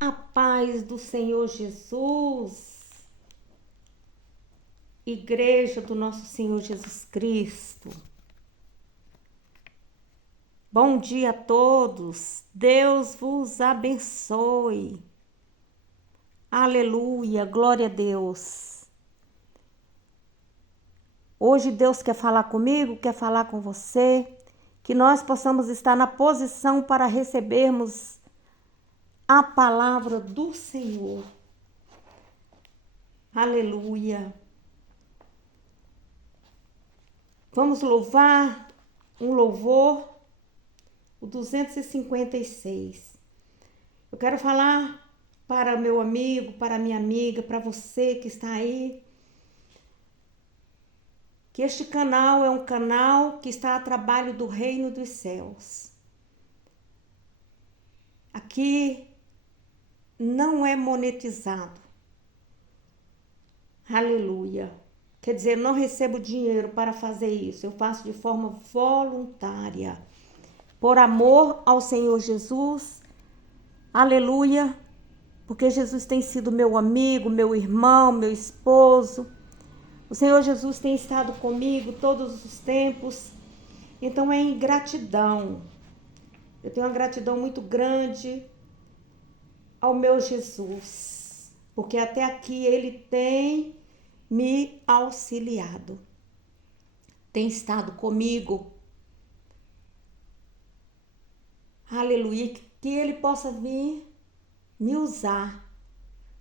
A paz do Senhor Jesus, Igreja do nosso Senhor Jesus Cristo. Bom dia a todos, Deus vos abençoe. Aleluia, glória a Deus. Hoje Deus quer falar comigo, quer falar com você, que nós possamos estar na posição para recebermos a palavra do Senhor. Aleluia. Vamos louvar um louvor, o 256. Eu quero falar para meu amigo, para minha amiga, para você que está aí, que este canal é um canal que está a trabalho do reino dos céus. Aqui não é monetizado. Aleluia. Quer dizer, não recebo dinheiro para fazer isso. Eu faço de forma voluntária. Por amor ao Senhor Jesus. Aleluia. Porque Jesus tem sido meu amigo, meu irmão, meu esposo. O Senhor Jesus tem estado comigo todos os tempos. Então é em gratidão. Eu tenho uma gratidão muito grande ao meu Jesus. Porque até aqui Ele tem me auxiliado. Tem estado comigo. Aleluia. Que Ele possa vir me usar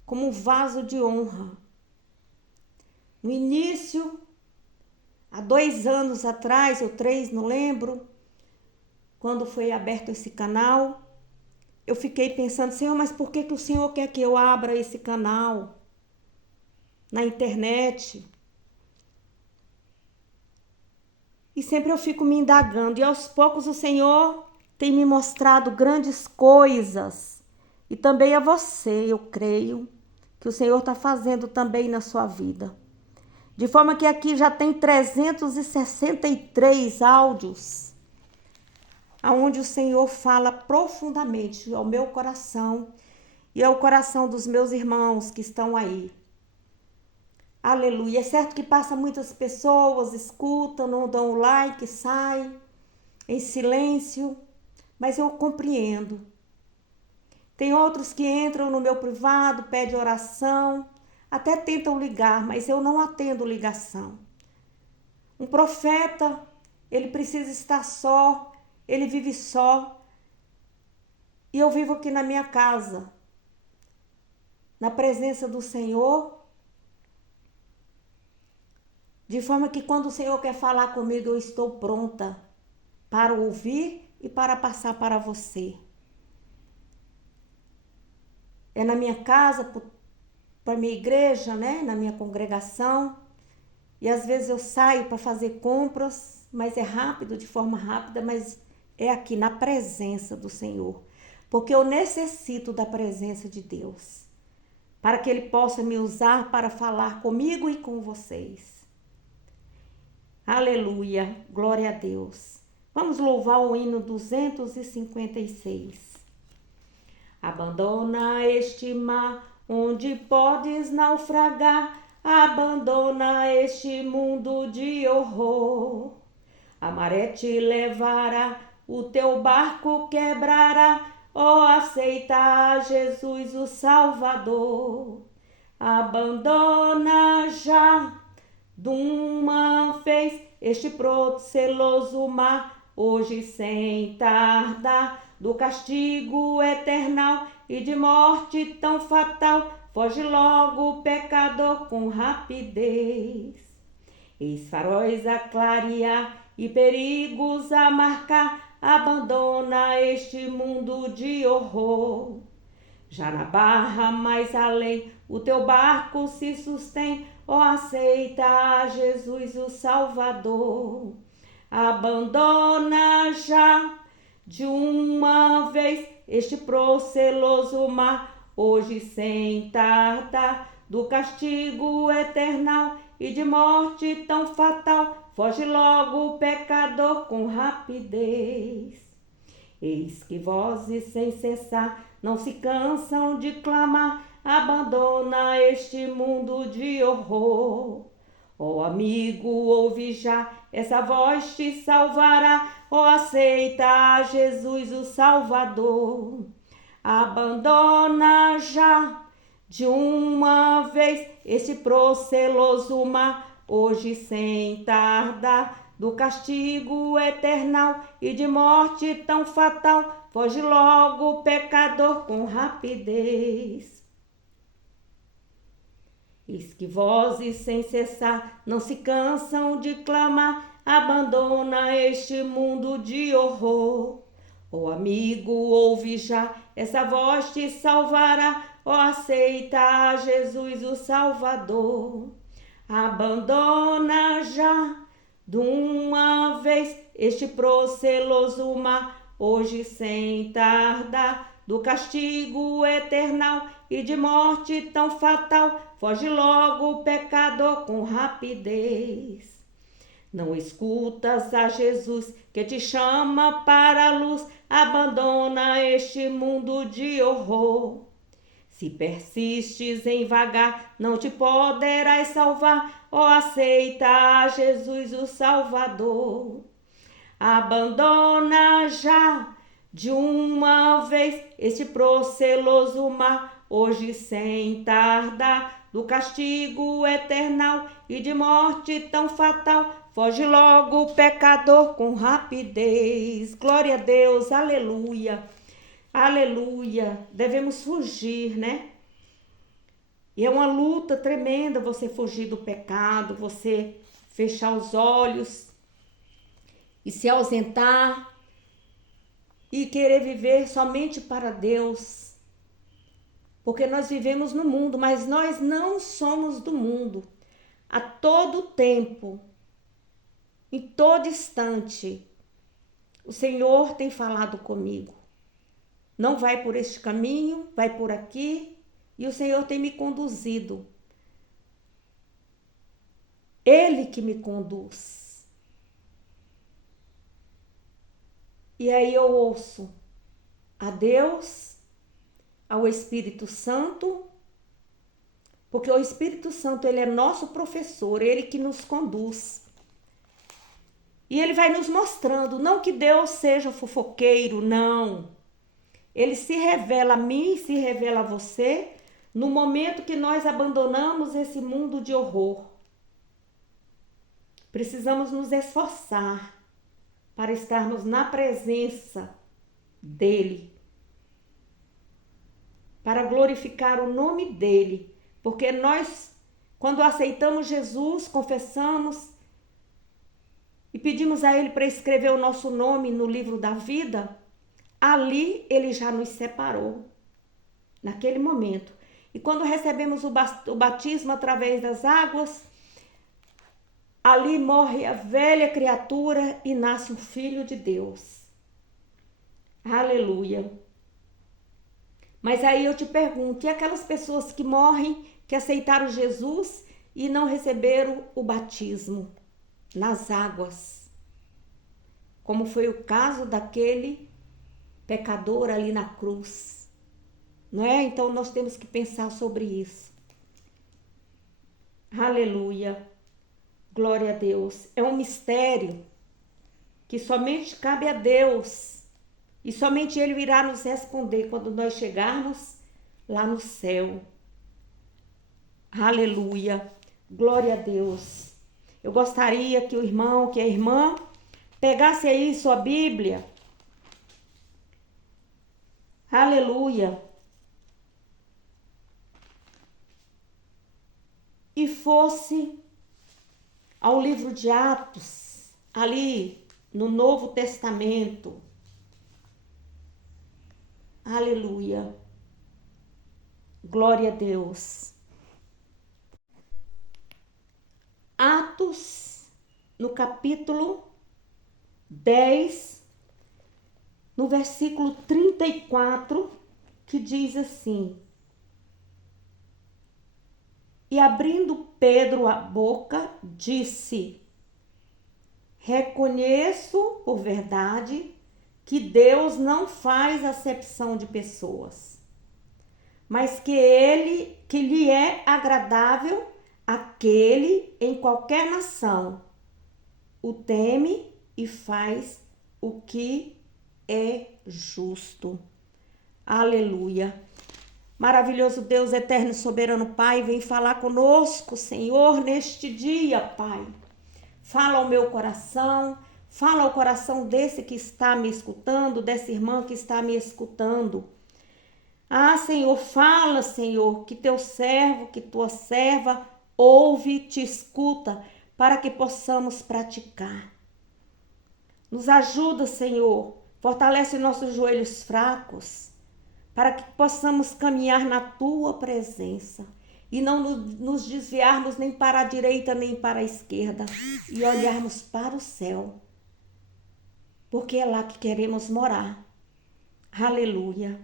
como um vaso de honra. No início, há 2 anos atrás, ou 3, não lembro, quando foi aberto esse canal, eu fiquei pensando, Senhor, mas por que o Senhor quer que eu abra esse canal na internet? E sempre eu fico me indagando, e aos poucos o Senhor tem me mostrado grandes coisas. E também a você, eu creio, que o Senhor está fazendo também na sua vida. De forma que aqui já tem 363 áudios, onde o Senhor fala profundamente ao meu coração e ao coração dos meus irmãos que estão aí. Aleluia. É certo que passa muitas pessoas, escutam, não dão o like, sai em silêncio, mas eu compreendo. Tem outros que entram no meu privado, pedem oração, até tentam ligar, mas eu não atendo ligação. Um profeta, ele precisa estar só, ele vive só. E eu vivo aqui na minha casa, na presença do Senhor, de forma que quando o Senhor quer falar comigo, eu estou pronta para ouvir e para passar para você. É na minha casa, para minha igreja, né? Na minha congregação. E às vezes eu saio para fazer compras, mas é rápido, de forma rápida, mas é aqui na presença do Senhor. Porque eu necessito da presença de Deus, para que Ele possa me usar para falar comigo e com vocês. Aleluia, glória a Deus. Vamos louvar o hino 256. Abandona este mar onde podes naufragar, abandona este mundo de horror. A maré te levará, o teu barco quebrará, ó, aceita Jesus o Salvador. Abandona já de uma vez este proceloso mar, hoje sem tardar, do castigo eternal e de morte tão fatal, foge logo, pecador, com rapidez. Eis faróis a clarear e perigos a marcar, abandona este mundo de horror. Já na barra mais além, o teu barco se sustém, ó, aceita Jesus o Salvador. Abandona já de uma vez este proceloso mar, hoje sem tardar, do castigo eternal e de morte tão fatal, foge logo, pecador, com rapidez. Eis que vozes sem cessar não se cansam de clamar, abandona este mundo de horror. Ó amigo, ouve já, essa voz te salvará, ó aceita Jesus o Salvador. Abandona já de uma vez este proceloso mar, hoje sem tardar, do castigo eternal e de morte tão fatal, foge logo, pecador, com rapidez. Eis que vozes sem cessar não se cansam de clamar, abandona este mundo de horror. Ó amigo, ouve já, essa voz te salvará, ó aceita Jesus o Salvador. Abandona já de uma vez este proceloso mar, hoje sem tardar, do castigo eternal e de morte tão fatal, foge logo, pecador, com rapidez. Não escutas a Jesus que te chama para a luz, abandona este mundo de horror. Se persistes em vagar, não te poderás salvar, ó aceita Jesus o Salvador. Abandona já de uma vez este proceloso mar, hoje sem tardar, do castigo eternal e de morte tão fatal, foge logo, pecador, com rapidez. Glória a Deus, aleluia, aleluia. Devemos fugir, né? E é uma luta tremenda você fugir do pecado, você fechar os olhos e se ausentar e querer viver somente para Deus. Porque nós vivemos no mundo, mas nós não somos do mundo. A todo tempo, em todo instante, o Senhor tem falado comigo. Não vai por este caminho, vai por aqui, e o Senhor tem me conduzido. Ele que me conduz. E aí eu ouço a Deus, ao Espírito Santo, porque o Espírito Santo, ele é nosso professor, ele que nos conduz. E ele vai nos mostrando, não que Deus seja fofoqueiro, não. Ele se revela a mim, se revela a você, no momento que nós abandonamos esse mundo de horror. Precisamos nos esforçar para estarmos na presença dele, para glorificar o nome dele, porque nós, quando aceitamos Jesus, confessamos e pedimos a ele para escrever o nosso nome no livro da vida, ali ele já nos separou, naquele momento. E quando recebemos o batismo através das águas, ali morre a velha criatura e nasce um filho de Deus. Aleluia. Mas aí eu te pergunto, e aquelas pessoas que morrem, que aceitaram Jesus e não receberam o batismo nas águas? Como foi o caso daquele pecador ali na cruz, não é? Então nós temos que pensar sobre isso. Aleluia. Glória a Deus. É um mistério que somente cabe a Deus. E somente Ele irá nos responder quando nós chegarmos lá no céu. Aleluia. Glória a Deus. Eu gostaria que o irmão, que a irmã, pegasse aí sua Bíblia. Aleluia. E fosse ao livro de Atos, ali no Novo Testamento. Aleluia. Glória a Deus. Atos, no capítulo 10, no versículo 34, que diz assim: E abrindo Pedro a boca, disse: Reconheço por verdade que Deus não faz acepção de pessoas, mas que lhe é agradável aquele em qualquer nação o teme e faz o que é justo. Aleluia. Maravilhoso Deus, eterno e soberano Pai, vem falar conosco, Senhor, neste dia, Pai. Fala ao meu coração, fala ao coração desse que está me escutando, dessa irmã que está me escutando. Ah, Senhor, fala, Senhor, que teu servo, que tua serva ouve, te escuta, para que possamos praticar. Nos ajuda, Senhor, fortalece nossos joelhos fracos, para que possamos caminhar na tua presença e não nos desviarmos nem para a direita nem para a esquerda e olharmos para o céu, porque é lá que queremos morar. Aleluia.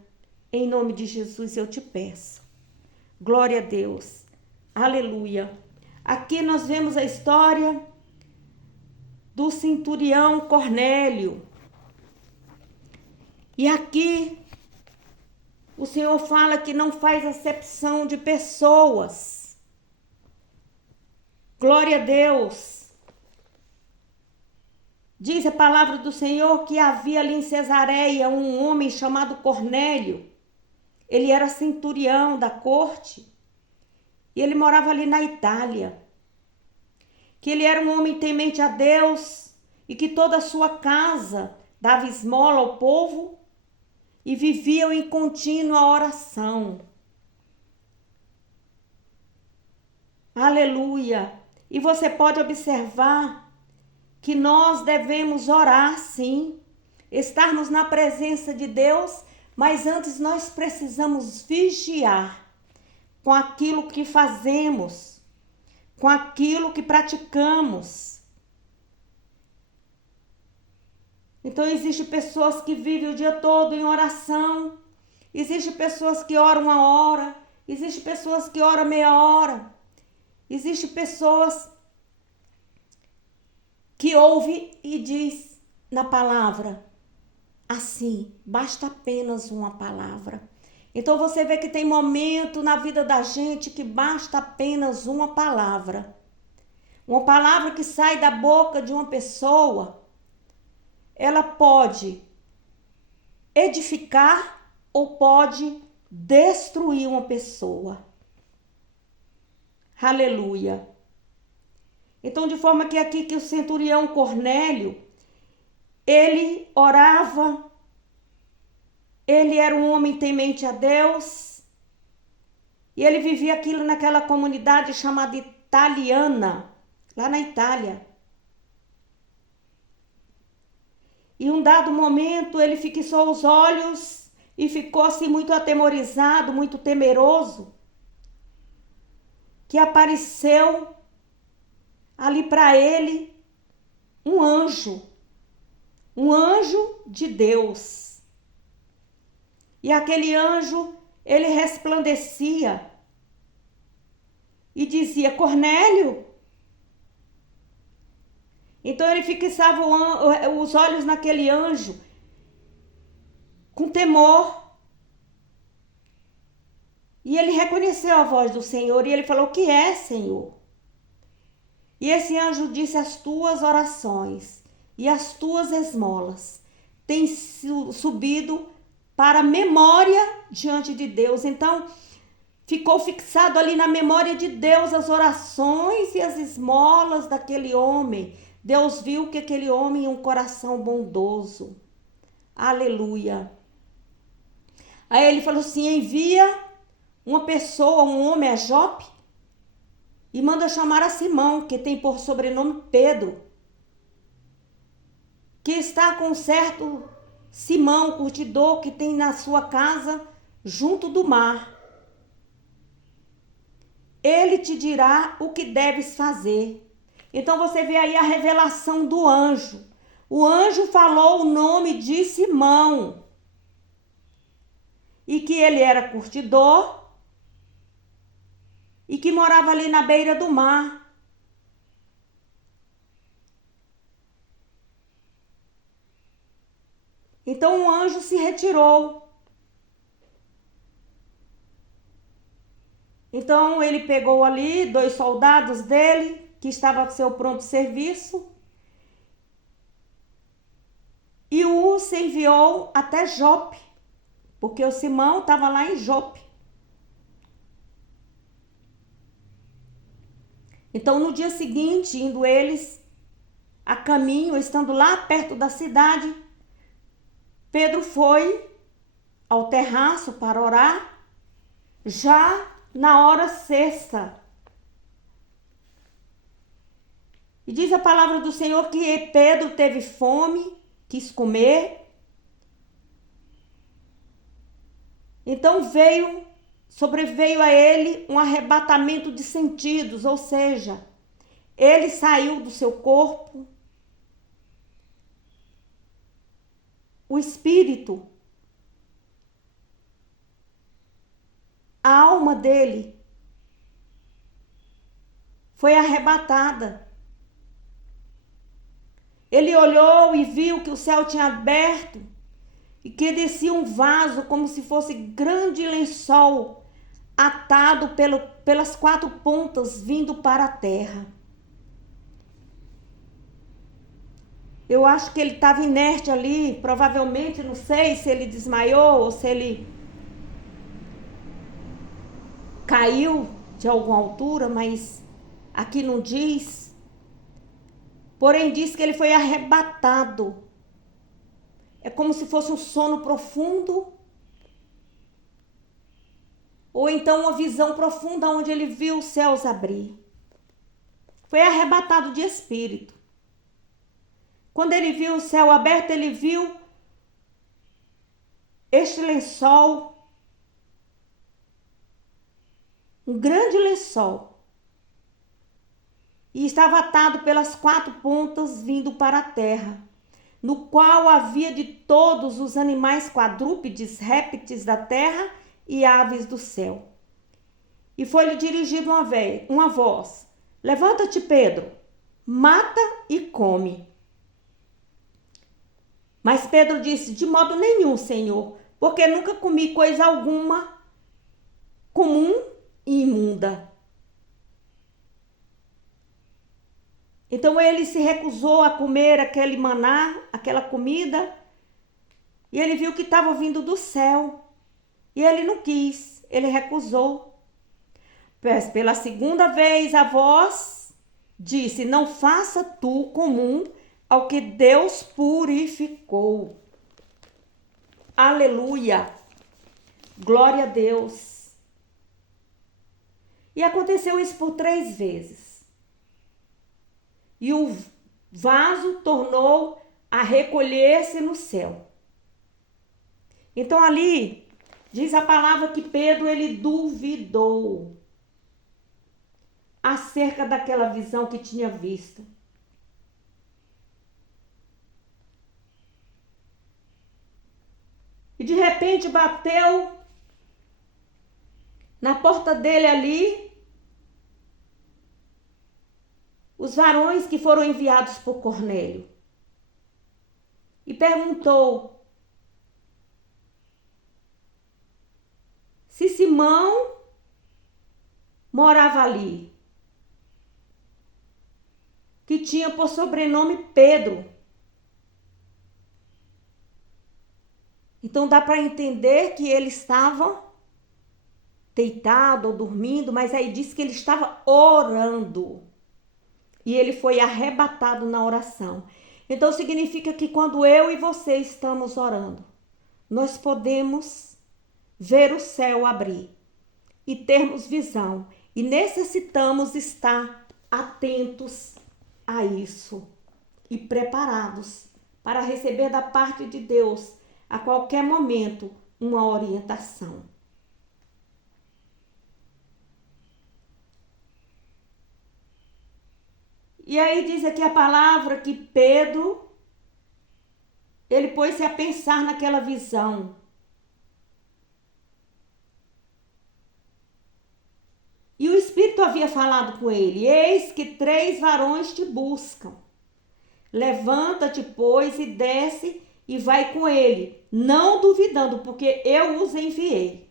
Em nome de Jesus eu te peço. Glória a Deus. Aleluia. Aqui nós vemos a história do centurião Cornélio. E aqui o Senhor fala que não faz acepção de pessoas. Glória a Deus. Diz a palavra do Senhor que havia ali em Cesareia um homem chamado Cornélio. Ele era centurião da corte e ele morava ali na Itália. Que ele era um homem temente a Deus e que toda a sua casa dava esmola ao povo e viviam em contínua oração. Aleluia! E você pode observar que nós devemos orar, sim, estarmos na presença de Deus, mas antes nós precisamos vigiar com aquilo que fazemos, com aquilo que praticamos. Então, existem pessoas que vivem o dia todo em oração, existem pessoas que oram 1 hora, existem pessoas que oram meia hora, existem pessoas que ouvem e diz na palavra, assim, basta apenas uma palavra. Então, você vê que tem momento na vida da gente que basta apenas uma palavra. Uma palavra que sai da boca de uma pessoa, ela pode edificar ou pode destruir uma pessoa. Aleluia. Então, de forma que aqui que o centurião Cornélio, ele orava, ele era um homem temente a Deus, e ele vivia aquilo naquela comunidade chamada Italiana, lá na Itália. E um dado momento ele fixou os olhos e ficou assim muito atemorizado, muito temeroso, que apareceu ali para ele um anjo de Deus. E aquele anjo, ele resplandecia e dizia, Cornélio. Então ele fixava os olhos naquele anjo com temor. E ele reconheceu a voz do Senhor e ele falou, o que é, Senhor? E esse anjo disse, as tuas orações e as tuas esmolas têm subido para a memória diante de Deus. Então, ficou fixado ali na memória de Deus as orações e as esmolas daquele homem. Deus viu que aquele homem tinha um coração bondoso. Aleluia. Aí ele falou assim, envia uma pessoa, um homem a Jope, e manda chamar a Simão, que tem por sobrenome Pedro, que está com um certo Simão, curtidor, que tem na sua casa junto do mar. Ele te dirá o que deves fazer. Então você vê aí a revelação do anjo. O anjo falou o nome de Simão. E que ele era curtidor e que morava ali na beira do mar. Então o anjo se retirou. Então ele pegou ali 2 soldados dele, que estavam a seu pronto serviço, e os enviou até Jope, porque o Simão estava lá em Jope. Então no dia seguinte, indo eles a caminho, estando lá perto da cidade, Pedro foi ao terraço para orar, já na hora sexta. E diz a palavra do Senhor que Pedro teve fome, quis comer. Então sobreveio a ele um arrebatamento de sentidos, ou seja, ele saiu do seu corpo, o espírito, a alma dele foi arrebatada. Ele olhou e viu que o céu tinha aberto e que descia um vaso como se fosse grande lençol atado pelas 4 pontas vindo para a terra. Eu acho que ele estava inerte ali, provavelmente, não sei se ele desmaiou ou se ele caiu de alguma altura, mas aqui não diz. Porém, diz que ele foi arrebatado. É como se fosse um sono profundo, ou então uma visão profunda onde ele viu os céus abrir. Foi arrebatado de espírito. Quando ele viu o céu aberto, ele viu este lençol, um grande lençol, e estava atado pelas 4 pontas vindo para a terra, no qual havia de todos os animais quadrúpedes, répteis da terra e aves do céu. E foi-lhe dirigida uma voz: levanta-te, Pedro, mata e come. Mas Pedro disse: de modo nenhum, Senhor, porque nunca comi coisa alguma comum e imunda. Então ele se recusou a comer aquele maná, aquela comida, e ele viu que estava vindo do céu. E ele não quis, ele recusou. Mas pela segunda vez a voz disse: não faça tu comum ao que Deus purificou. Aleluia! Glória a Deus! E aconteceu isso por 3 vezes. E o vaso tornou a recolher-se no céu. Então ali diz a palavra que Pedro ele duvidou acerca daquela visão que tinha visto. E de repente bateu na porta dele ali os varões que foram enviados por Cornélio. E perguntou se Simão morava ali, que tinha por sobrenome Pedro. Então dá para entender que ele estava deitado ou dormindo, mas aí diz que ele estava orando. E ele foi arrebatado na oração. Então significa que quando eu e você estamos orando, nós podemos ver o céu abrir e termos visão. E necessitamos estar atentos a isso e preparados para receber da parte de Deus a qualquer momento uma orientação. E aí diz aqui a palavra que Pedro, ele pôs-se a pensar naquela visão. E o Espírito havia falado com ele: eis que 3 varões te buscam. Levanta-te, pois, e desce e vai com ele, não duvidando, porque eu os enviei.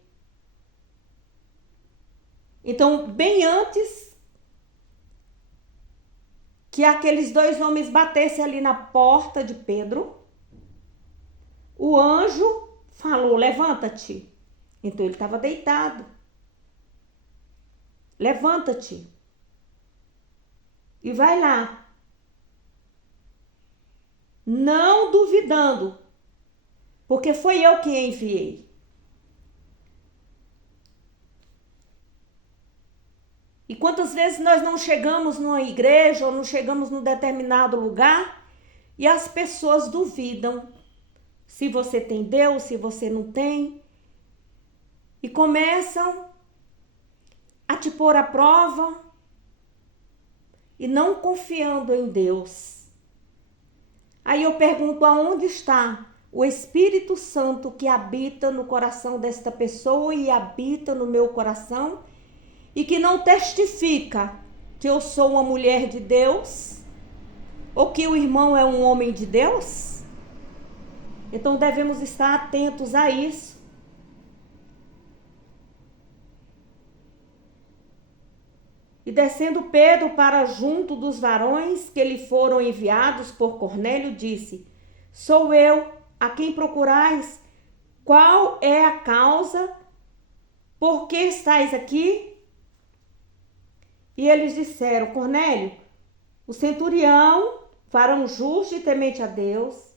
Então, bem antes que aqueles dois homens batessem ali na porta de Pedro, o anjo falou: levanta-te. Então ele estava deitado. Levanta-te e vai lá, não duvidando, porque foi eu que enviei. E quantas vezes nós não chegamos numa igreja ou não chegamos num determinado lugar e as pessoas duvidam se você tem Deus, se você não tem, e começam a te pôr à prova e não confiando em Deus. Aí eu pergunto: aonde está o Espírito Santo que habita no coração desta pessoa e habita no meu coração e que não testifica que eu sou uma mulher de Deus ou que o irmão é um homem de Deus? Então devemos estar atentos a isso. E descendo Pedro para junto dos varões que lhe foram enviados por Cornélio, disse: sou eu a quem procurais. Qual é a causa? Por que estáis aqui? E eles disseram: Cornélio, o centurião, varão justo e temente a Deus,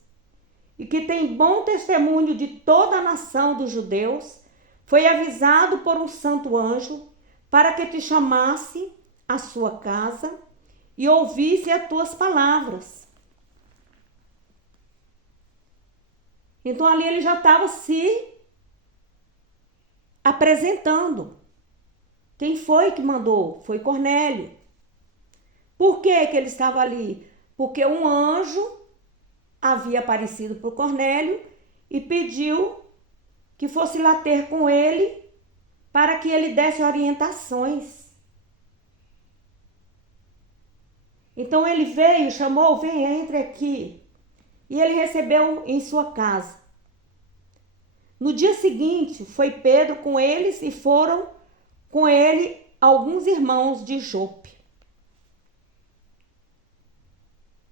e que tem bom testemunho de toda a nação dos judeus, foi avisado por um santo anjo para que te chamasse à sua casa e ouvisse as tuas palavras. Então ali ele já estava se apresentando. Quem foi que mandou? Foi Cornélio. Por que ele estava ali? Porque um anjo havia aparecido para Cornélio e pediu que fosse lá ter com ele para que ele desse orientações. Então ele veio, chamou: vem, entre aqui. E ele recebeu em sua casa. No dia seguinte, foi Pedro com eles e foram com ele alguns irmãos de Jope.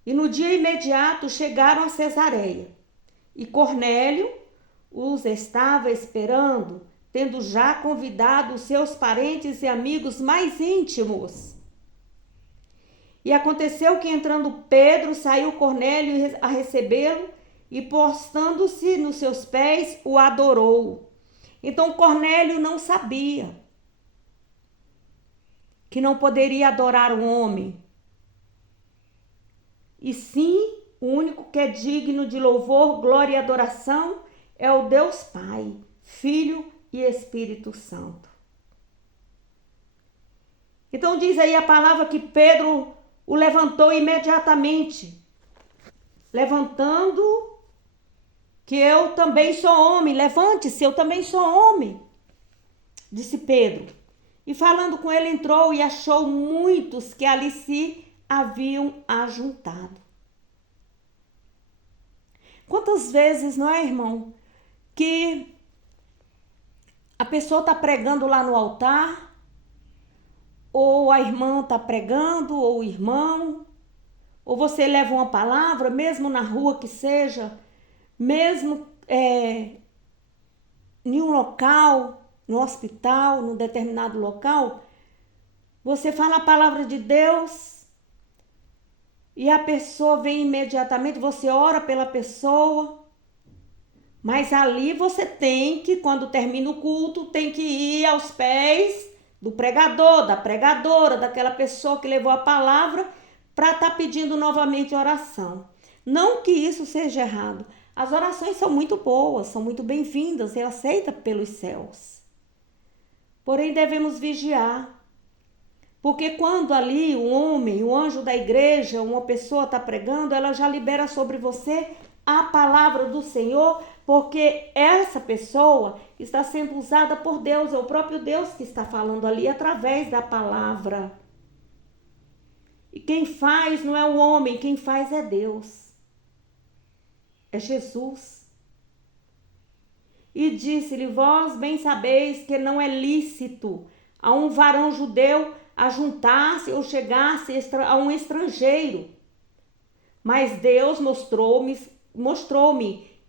E no dia imediato chegaram a Cesareia. E Cornélio os estava esperando, tendo já convidado os seus parentes e amigos mais íntimos. E aconteceu que, entrando Pedro, saiu Cornélio a recebê-lo e, postando-se nos seus pés, o adorou. Então Cornélio não sabia que não poderia adorar um homem, e sim, o único que é digno de louvor, glória e adoração é o Deus Pai, Filho e Espírito Santo. Então diz aí a palavra que Pedro o levantou imediatamente, levantando, que eu também sou homem, levante-se, eu também sou homem, disse Pedro. E falando com ele, entrou e achou muitos que ali se haviam ajuntado. Quantas vezes, não é, irmão, que a pessoa está pregando lá no altar, ou a irmã está pregando, ou o irmão, ou você leva uma palavra, mesmo na rua que seja, mesmo em um local, no hospital, num determinado local, você fala a palavra de Deus e a pessoa vem imediatamente, você ora pela pessoa, mas ali você tem que, quando termina o culto, tem que ir aos pés do pregador, da pregadora, daquela pessoa que levou a palavra, para estar pedindo novamente oração. Não que isso seja errado. As orações são muito boas, são muito bem-vindas e aceitas pelos céus. Porém, devemos vigiar. Porque quando ali o homem, o anjo da igreja, uma pessoa está pregando, ela já libera sobre você a palavra do Senhor, porque essa pessoa está sendo usada por Deus, é o próprio Deus que está falando ali através da palavra. E quem faz não é o homem, quem faz é Deus. é Jesus. E disse-lhe: vós bem sabeis que não é lícito a um varão judeu ajuntar-se ou chegar-se a um estrangeiro. Mas Deus mostrou-me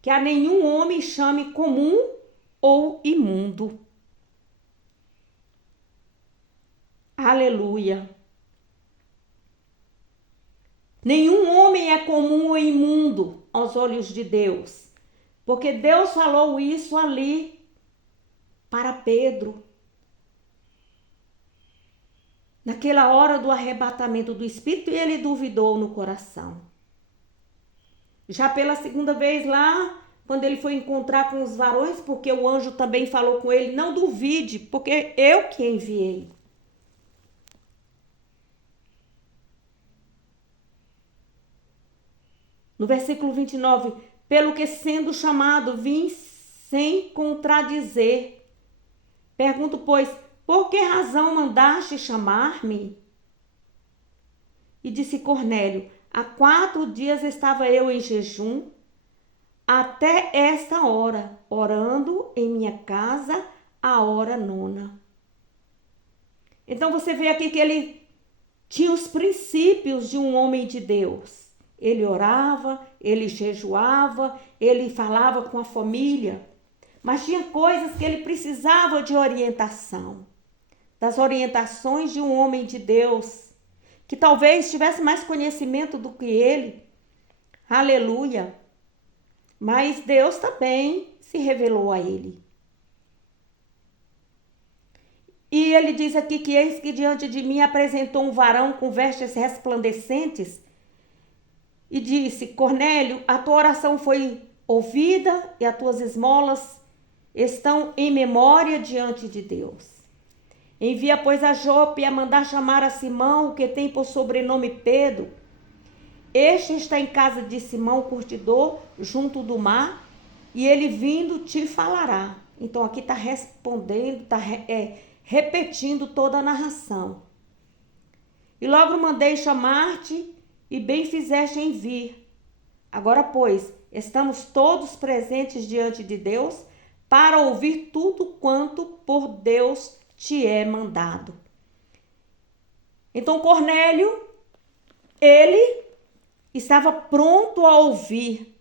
que a nenhum homem chame comum ou imundo. Aleluia. Nenhum homem é comum ou imundo aos olhos de Deus, porque Deus falou isso ali para Pedro. Naquela hora do arrebatamento do Espírito, e ele duvidou no coração. Já pela segunda vez lá, quando ele foi encontrar com os varões, porque o anjo também falou com ele: não duvide, porque eu que enviei. No versículo 29, pelo que sendo chamado, vim sem contradizer. Pergunto, pois, por que razão mandaste chamar-me? E disse Cornélio: há 4 dias estava eu em jejum, até esta hora, orando em minha casa, a hora 9. Então você vê aqui que ele tinha os princípios de um homem de Deus. Ele orava, ele jejuava, ele falava com a família, mas tinha coisas que ele precisava de orientação, das orientações de um homem de Deus, que talvez tivesse mais conhecimento do que ele. Aleluia! Mas Deus também se revelou a ele. E ele diz aqui que eis que diante de mim apresentou um varão com vestes resplandecentes e disse: Cornélio, a tua oração foi ouvida e as tuas esmolas estão em memória diante de Deus. Envia, pois, a Jope a mandar chamar a Simão, que tem por sobrenome Pedro. Este está em casa de Simão, curtidor, junto do mar, e ele vindo te falará. Então aqui está respondendo, está repetindo toda a narração. E logo mandei chamar-te, e bem fizeste em vir. Agora, pois, estamos todos presentes diante de Deus para ouvir tudo quanto por Deus te é mandado. Então Cornélio, ele estava pronto a ouvir.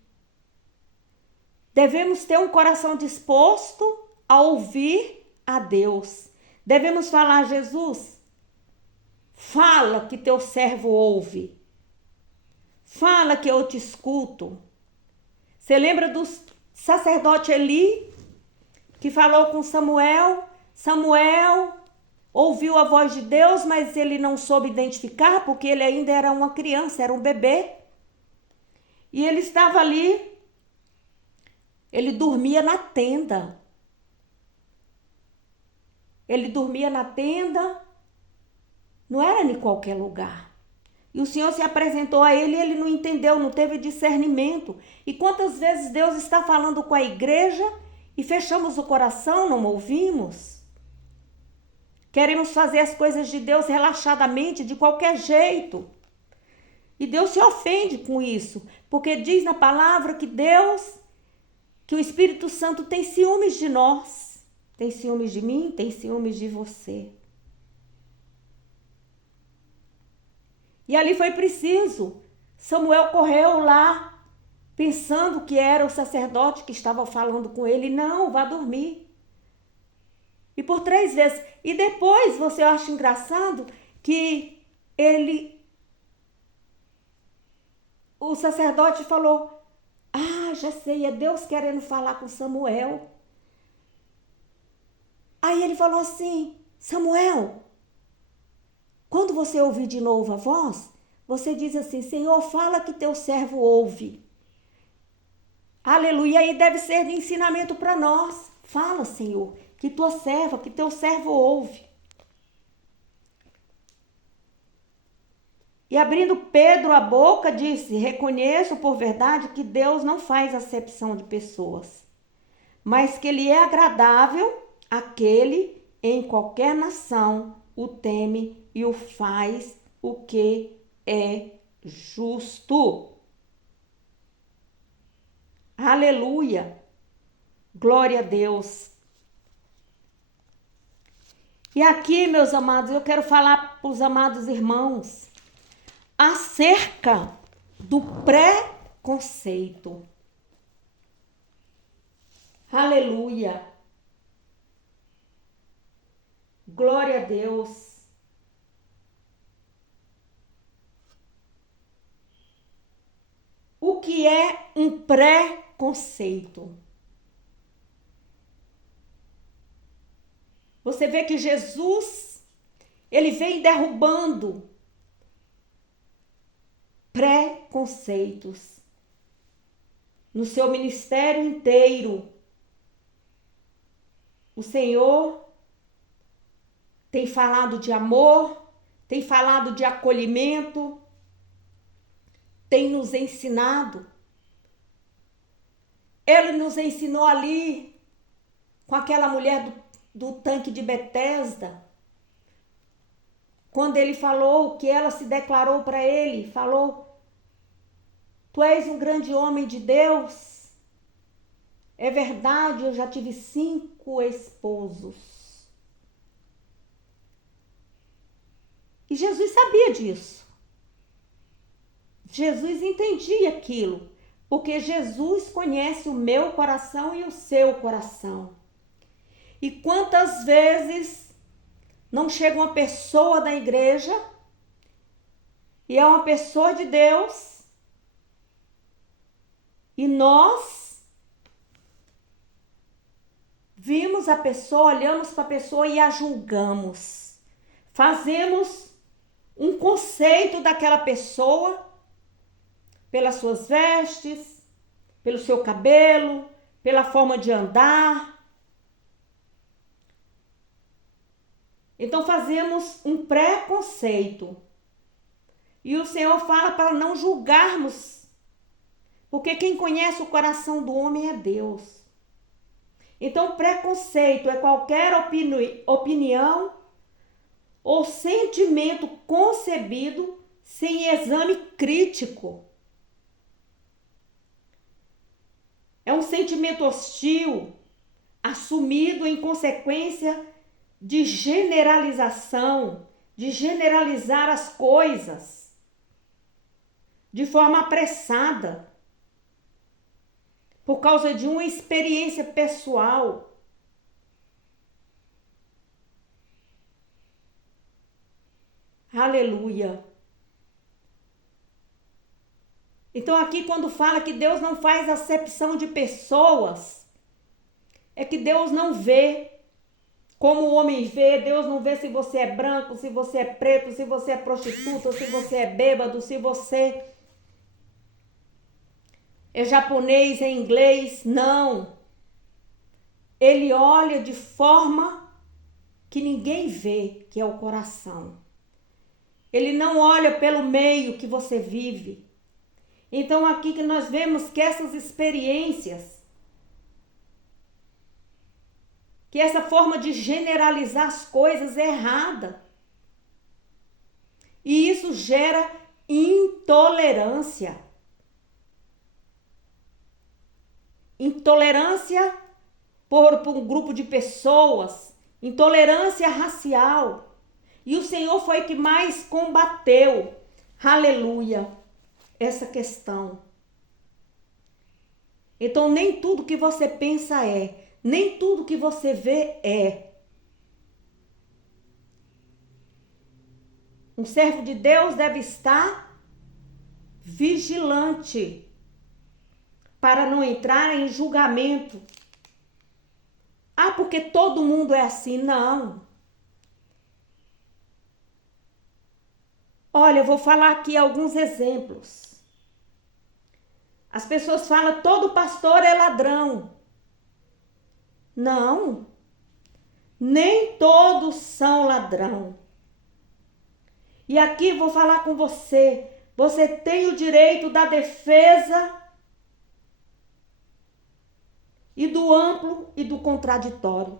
Devemos ter um coração disposto a ouvir a Deus. Devemos falar: Jesus, fala que teu servo ouve. Fala que eu te escuto. Você lembra do sacerdote Eli, que falou com Samuel? Samuel ouviu a voz de Deus, mas ele não soube identificar, porque ele ainda era uma criança, era um bebê. E ele estava ali, ele dormia na tenda. Ele dormia na tenda, não era em qualquer lugar. E o Senhor se apresentou a ele e ele não entendeu, não teve discernimento. E quantas vezes Deus está falando com a igreja e fechamos o coração, não ouvimos? Queremos fazer as coisas de Deus relaxadamente, de qualquer jeito. E Deus se ofende com isso, porque diz na palavra que Deus, que o Espírito Santo tem ciúmes de nós. Tem ciúmes de mim, tem ciúmes de você. E ali foi preciso. Samuel correu lá, pensando que era o sacerdote que estava falando com ele. Não, vá dormir. E por 3 vezes. E depois, você acha engraçado que o sacerdote falou: ah, já sei, é Deus querendo falar com Samuel. Aí ele falou assim: Samuel, quando você ouvir de novo a voz, você diz assim: Senhor, fala que teu servo ouve. Aleluia, aí deve ser de ensinamento para nós. Fala, Senhor, que tua serva, que teu servo ouve. E abrindo Pedro a boca, disse: reconheço por verdade que Deus não faz acepção de pessoas, mas que ele é agradável àquele em qualquer nação o teme e o faz o que é justo. Aleluia. Glória a Deus. E aqui, meus amados, eu quero falar para os amados irmãos acerca do preconceito. Aleluia. Glória a Deus. O que é um preconceito? Você vê que Jesus, ele vem derrubando preconceitos no seu ministério inteiro. O Senhor tem falado de amor, tem falado de acolhimento, tem nos ensinado. Ele nos ensinou ali com aquela mulher do tanque de Betesda, quando ele falou que ela se declarou para ele, falou: tu és um grande homem de Deus. É verdade, eu já tive 5 esposos. E Jesus sabia disso. Jesus entendia aquilo, porque Jesus conhece o meu coração e o seu coração. E quantas vezes não chega uma pessoa da igreja e é uma pessoa de Deus e nós vimos a pessoa, olhamos para a pessoa e a julgamos. Fazemos um conceito daquela pessoa pelas suas vestes, pelo seu cabelo, pela forma de andar. Então fazemos um preconceito. E o Senhor fala para não julgarmos, porque quem conhece o coração do homem é Deus. Então preconceito é qualquer opinião ou sentimento concebido sem exame crítico. É um sentimento hostil, assumido em consequência de generalização, de generalizar as coisas de forma apressada, por causa de uma experiência pessoal. Aleluia. Então aqui quando fala que Deus não faz acepção de pessoas, é que Deus não vê como o homem vê. Deus não vê se você é branco, se você é preto, se você é prostituta, se você é bêbado, se você é japonês, é inglês. Não. Ele olha de forma que ninguém vê, que é o coração. Ele não olha pelo meio que você vive. Então aqui que nós vemos que essas experiências, que essa forma de generalizar as coisas é errada. E isso gera intolerância. Intolerância por um grupo de pessoas, intolerância racial. E o Senhor foi que mais combateu, aleluia, essa questão. Então nem tudo que você pensa é, nem tudo que você vê é. Um servo de Deus deve estar vigilante para não entrar em julgamento. Ah, porque todo mundo é assim. Não. Olha, eu vou falar aqui alguns exemplos. As pessoas falam, todo pastor é ladrão. Não. Nem todos são ladrão. E aqui vou falar com você. Você tem o direito da defesa e do amplo e do contraditório.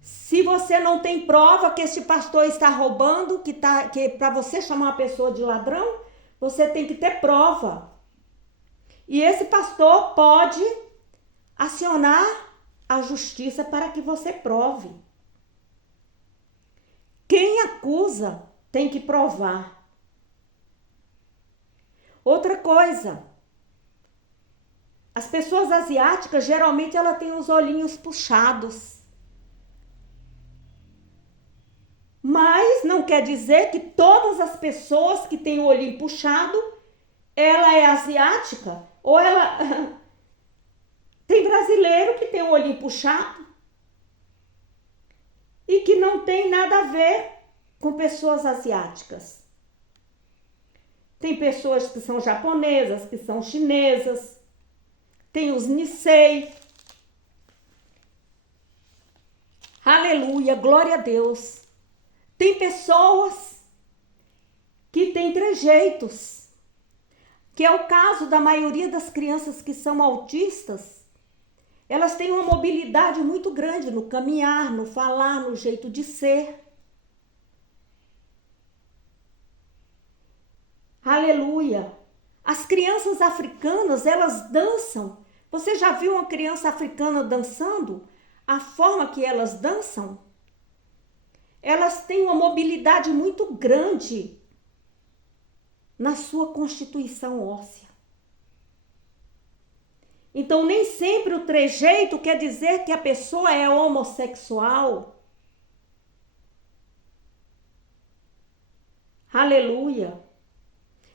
Se você não tem prova que esse pastor está roubando, que para você chamar uma pessoa de ladrão, você tem que ter prova. E esse pastor pode acionar a justiça para que você prove. Quem acusa tem que provar. Outra coisa, as pessoas asiáticas, geralmente, elas têm os olhinhos puxados. Mas não quer dizer que todas as pessoas que têm o olhinho puxado, ela é asiática, ou ela... Tem brasileiro que tem o olhinho puxado e que não tem nada a ver com pessoas asiáticas. Tem pessoas que são japonesas, que são chinesas, tem os Nisei. Aleluia, glória a Deus. Tem pessoas que têm trejeitos, que é o caso da maioria das crianças que são autistas. Elas têm uma mobilidade muito grande no caminhar, no falar, no jeito de ser. Aleluia. As crianças africanas, elas dançam. Você já viu uma criança africana dançando? A forma que elas dançam? Elas têm uma mobilidade muito grande na sua constituição óssea. Então, nem sempre o trejeito quer dizer que a pessoa é homossexual. Aleluia.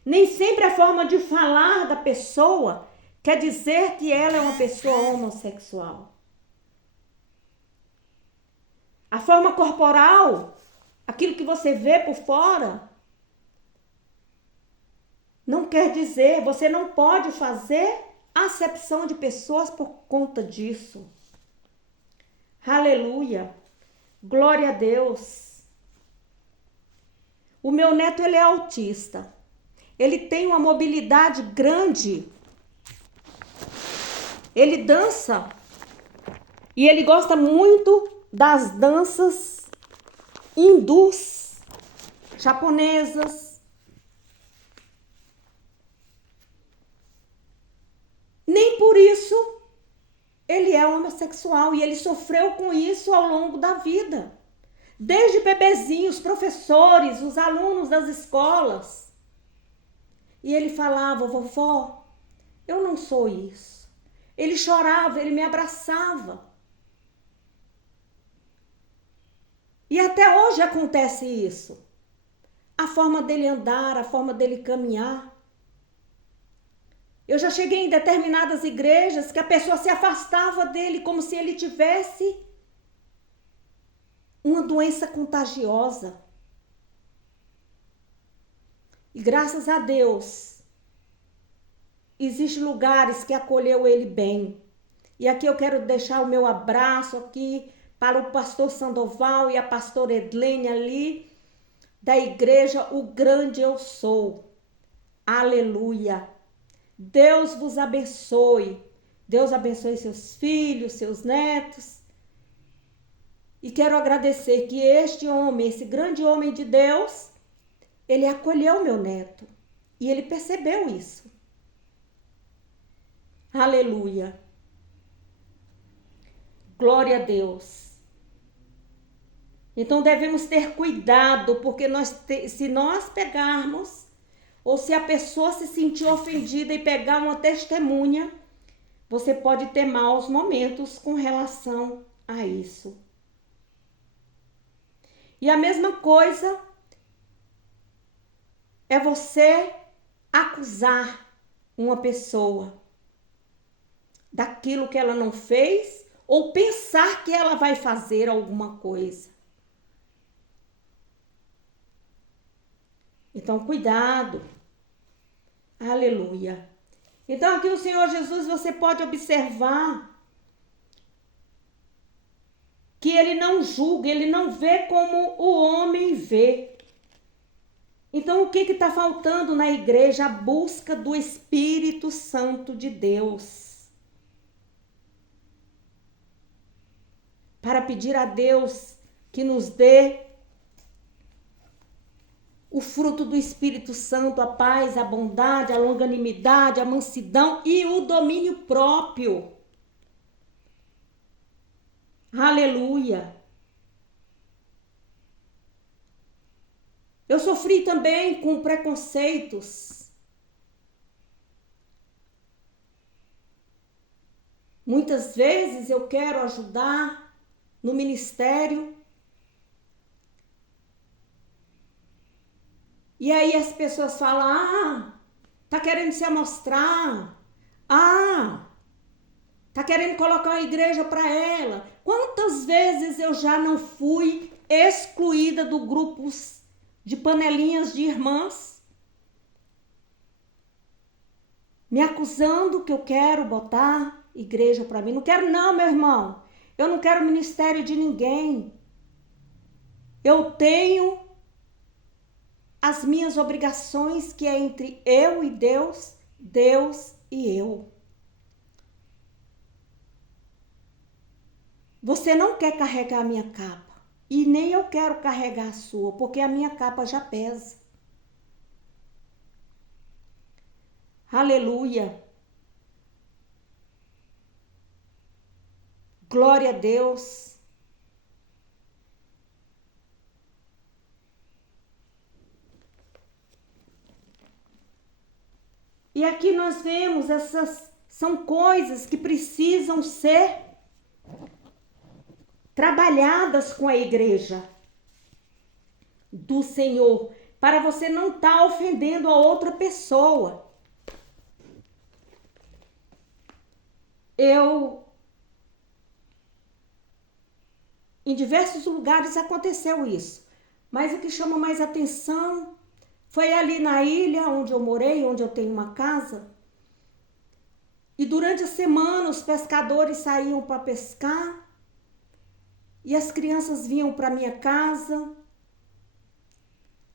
Nem sempre a forma de falar da pessoa quer dizer que ela é uma pessoa homossexual. A forma corporal, aquilo que você vê por fora, não quer dizer, você não pode fazer acepção de pessoas por conta disso. Aleluia. Glória a Deus. O meu neto, ele é autista. Ele tem uma mobilidade grande. Ele dança e ele gosta muito das danças hindus, japonesas. Nem por isso ele é homossexual e ele sofreu com isso ao longo da vida. Desde bebezinho, os professores, os alunos das escolas. E ele falava, vovó, eu não sou isso. Ele chorava, ele me abraçava. E até hoje acontece isso. A forma dele andar, a forma dele caminhar. Eu já cheguei em determinadas igrejas que a pessoa se afastava dele como se ele tivesse uma doença contagiosa. E graças a Deus, existem lugares que acolheu ele bem. E aqui eu quero deixar o meu abraço aqui para o pastor Sandoval e a pastora Edlene ali da igreja O Grande Eu Sou. Aleluia. Deus vos abençoe. Deus abençoe seus filhos, seus netos. E quero agradecer que este homem, esse grande homem de Deus, ele acolheu meu neto. E ele percebeu isso. Aleluia. Glória a Deus. Então devemos ter cuidado, porque se nós pegarmos, ou se a pessoa se sentir ofendida e pegar uma testemunha, você pode ter maus momentos com relação a isso. E a mesma coisa é você acusar uma pessoa daquilo que ela não fez ou pensar que ela vai fazer alguma coisa. Então, cuidado. Aleluia. Então, aqui o Senhor Jesus, você pode observar que ele não julga, ele não vê como o homem vê. Então, o que está faltando na igreja? A busca do Espírito Santo de Deus. Para pedir a Deus que nos dê o fruto do Espírito Santo, a paz, a bondade, a longanimidade, a mansidão e o domínio próprio. Aleluia. Eu sofri também com preconceitos. Muitas vezes eu quero ajudar no ministério. E aí as pessoas falam, tá querendo se amostrar. Tá querendo colocar uma igreja para ela. Quantas vezes eu já não fui excluída do grupos de panelinhas de irmãs, me acusando que eu quero botar igreja para mim. Não quero não, meu irmão. Eu não quero ministério de ninguém. Eu tenho as minhas obrigações, que é entre eu e Deus, Deus e eu. Você não quer carregar a minha capa. E nem eu quero carregar a sua, porque a minha capa já pesa. Aleluia. Glória a Deus. E aqui nós vemos, essas são coisas que precisam ser trabalhadas com a igreja do Senhor, para você não estar ofendendo a outra pessoa. Em diversos lugares aconteceu isso, mas o que chama mais atenção foi ali na ilha onde eu morei, onde eu tenho uma casa. E durante a semana os pescadores saíam para pescar e as crianças vinham para minha casa.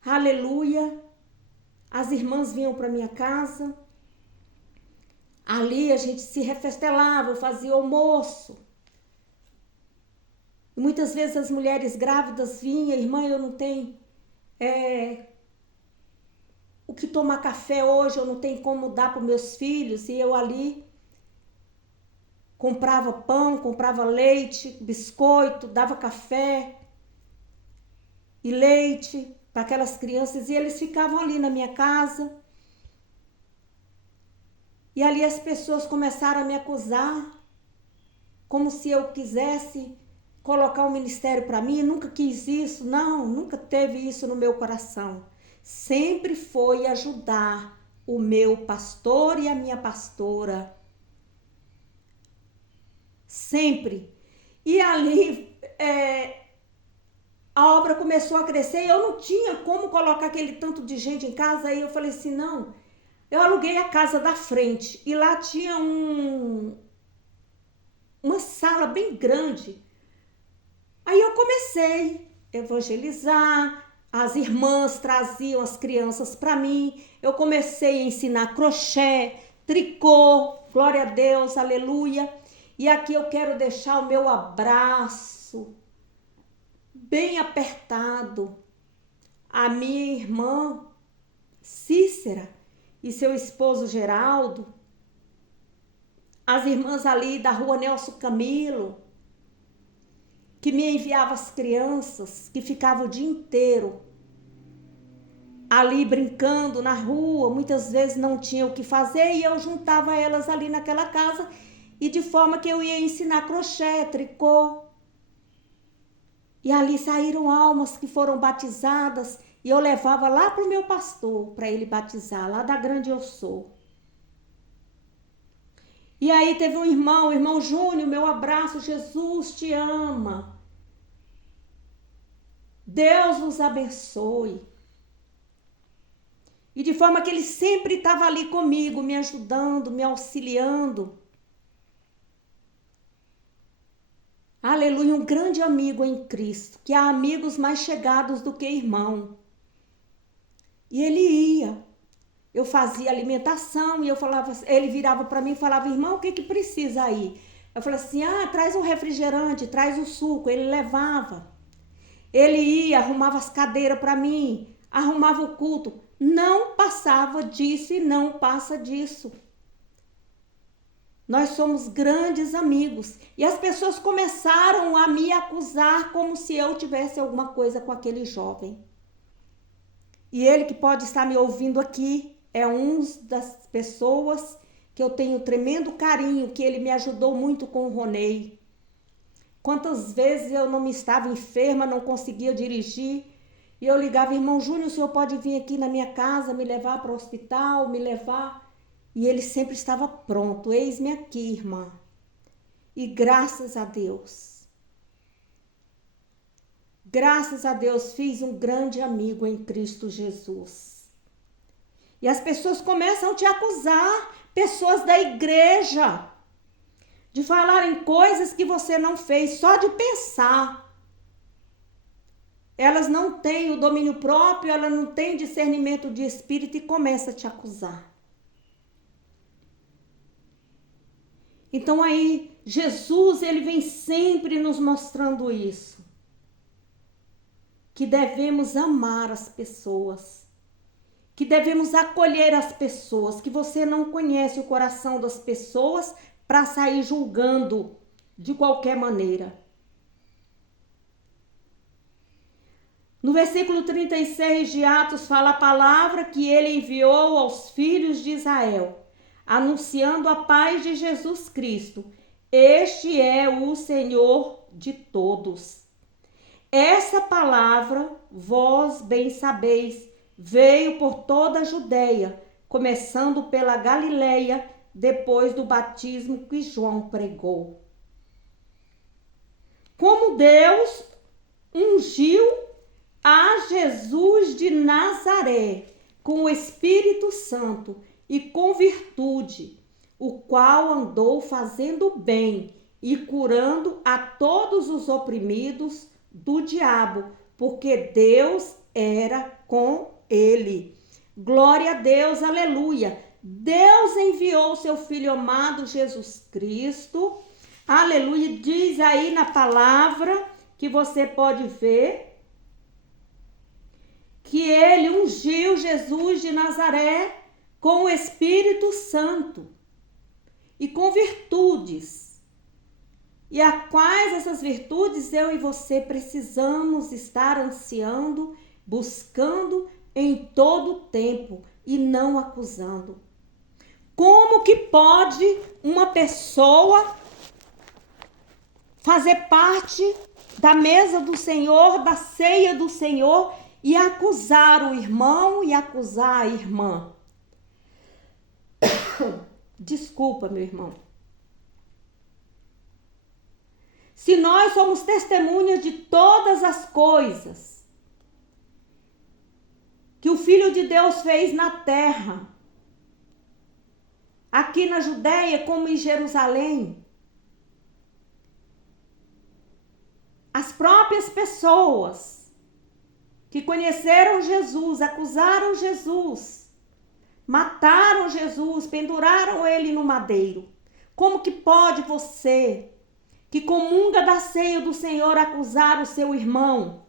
Aleluia. As irmãs vinham para minha casa. Ali a gente se refestelava, eu fazia almoço. E muitas vezes as mulheres grávidas vinham, irmã, eu não tenho o que tomar café hoje, eu não tenho como dar para os meus filhos. E eu ali comprava pão, comprava leite, biscoito, dava café e leite para aquelas crianças. E eles ficavam ali na minha casa. E ali as pessoas começaram a me acusar, como se eu quisesse colocar um ministério para mim. Nunca quis isso, não, nunca teve isso no meu coração. Sempre foi ajudar o meu pastor e a minha pastora. Sempre. E ali a obra começou a crescer e eu não tinha como colocar aquele tanto de gente em casa. Aí eu falei assim, não, eu aluguei a casa da frente e lá tinha uma sala bem grande. Aí eu comecei a evangelizar, as irmãs traziam as crianças para mim, eu comecei a ensinar crochê, tricô, glória a Deus, aleluia. E aqui eu quero deixar o meu abraço bem apertado à minha irmã Cícera e seu esposo Geraldo, as irmãs ali da rua Nelson Camilo, que me enviavam as crianças, que ficavam o dia inteiro ali brincando na rua, muitas vezes não tinha o que fazer e eu juntava elas ali naquela casa e de forma que eu ia ensinar crochê, tricô. E ali saíram almas que foram batizadas e eu levava lá para o meu pastor, para ele batizar, lá da Grande Eu Sou. E aí teve um irmão, o irmão Júnior, meu abraço, Jesus te ama. Deus vos abençoe. E de forma que ele sempre estava ali comigo, me ajudando, me auxiliando. Aleluia, um grande amigo em Cristo, que há amigos mais chegados do que irmão. E ele ia, eu fazia alimentação e eu falava, ele virava para mim e falava, irmão, o que precisa aí? Eu falei assim, traz o refrigerante, traz o suco, ele levava. Ele ia, arrumava as cadeiras para mim, arrumava o culto. Não passava disso e não passa disso. Nós somos grandes amigos. E as pessoas começaram a me acusar como se eu tivesse alguma coisa com aquele jovem. E ele que pode estar me ouvindo aqui é um das pessoas que eu tenho tremendo carinho, que ele me ajudou muito com o Ronei. Quantas vezes eu não me estava enferma, não conseguia dirigir, e eu ligava, irmão Júnior, o senhor pode vir aqui na minha casa, me levar para o hospital, me levar? E ele sempre estava pronto, eis-me aqui, irmã. E graças a Deus, fiz um grande amigo em Cristo Jesus. E as pessoas começam a te acusar, pessoas da igreja, de falarem coisas que você não fez, só de pensar. Elas não têm o domínio próprio, elas não têm discernimento de espírito e começam a te acusar. Então aí, Jesus, ele vem sempre nos mostrando isso. Que devemos amar as pessoas. Que devemos acolher as pessoas. Que você não conhece o coração das pessoas para sair julgando de qualquer maneira. No versículo 36 de Atos fala a palavra que ele enviou aos filhos de Israel, anunciando a paz de Jesus Cristo. Este é o Senhor de todos. Essa palavra, vós bem sabeis, veio por toda a Judeia, começando pela Galileia, depois do batismo que João pregou. Como Deus ungiu a Jesus de Nazaré com o Espírito Santo e com virtude, o qual andou fazendo bem e curando a todos os oprimidos do diabo, porque Deus era com ele. Glória a Deus, aleluia. Deus enviou seu Filho amado Jesus Cristo, aleluia, diz aí na palavra que você pode ver, que ele ungiu Jesus de Nazaré com o Espírito Santo e com virtudes. E a quais essas virtudes eu e você precisamos estar ansiando, buscando em todo tempo e não acusando. Como que pode uma pessoa fazer parte da mesa do Senhor, da ceia do Senhor, e acusar o irmão e acusar a irmã? Desculpa, meu irmão. Se nós somos testemunhas de todas as coisas que o Filho de Deus fez na terra, aqui na Judeia como em Jerusalém, as próprias pessoas que conheceram Jesus, acusaram Jesus, mataram Jesus, penduraram ele no madeiro. Como que pode você, que comunga da ceia do Senhor, acusar o seu irmão?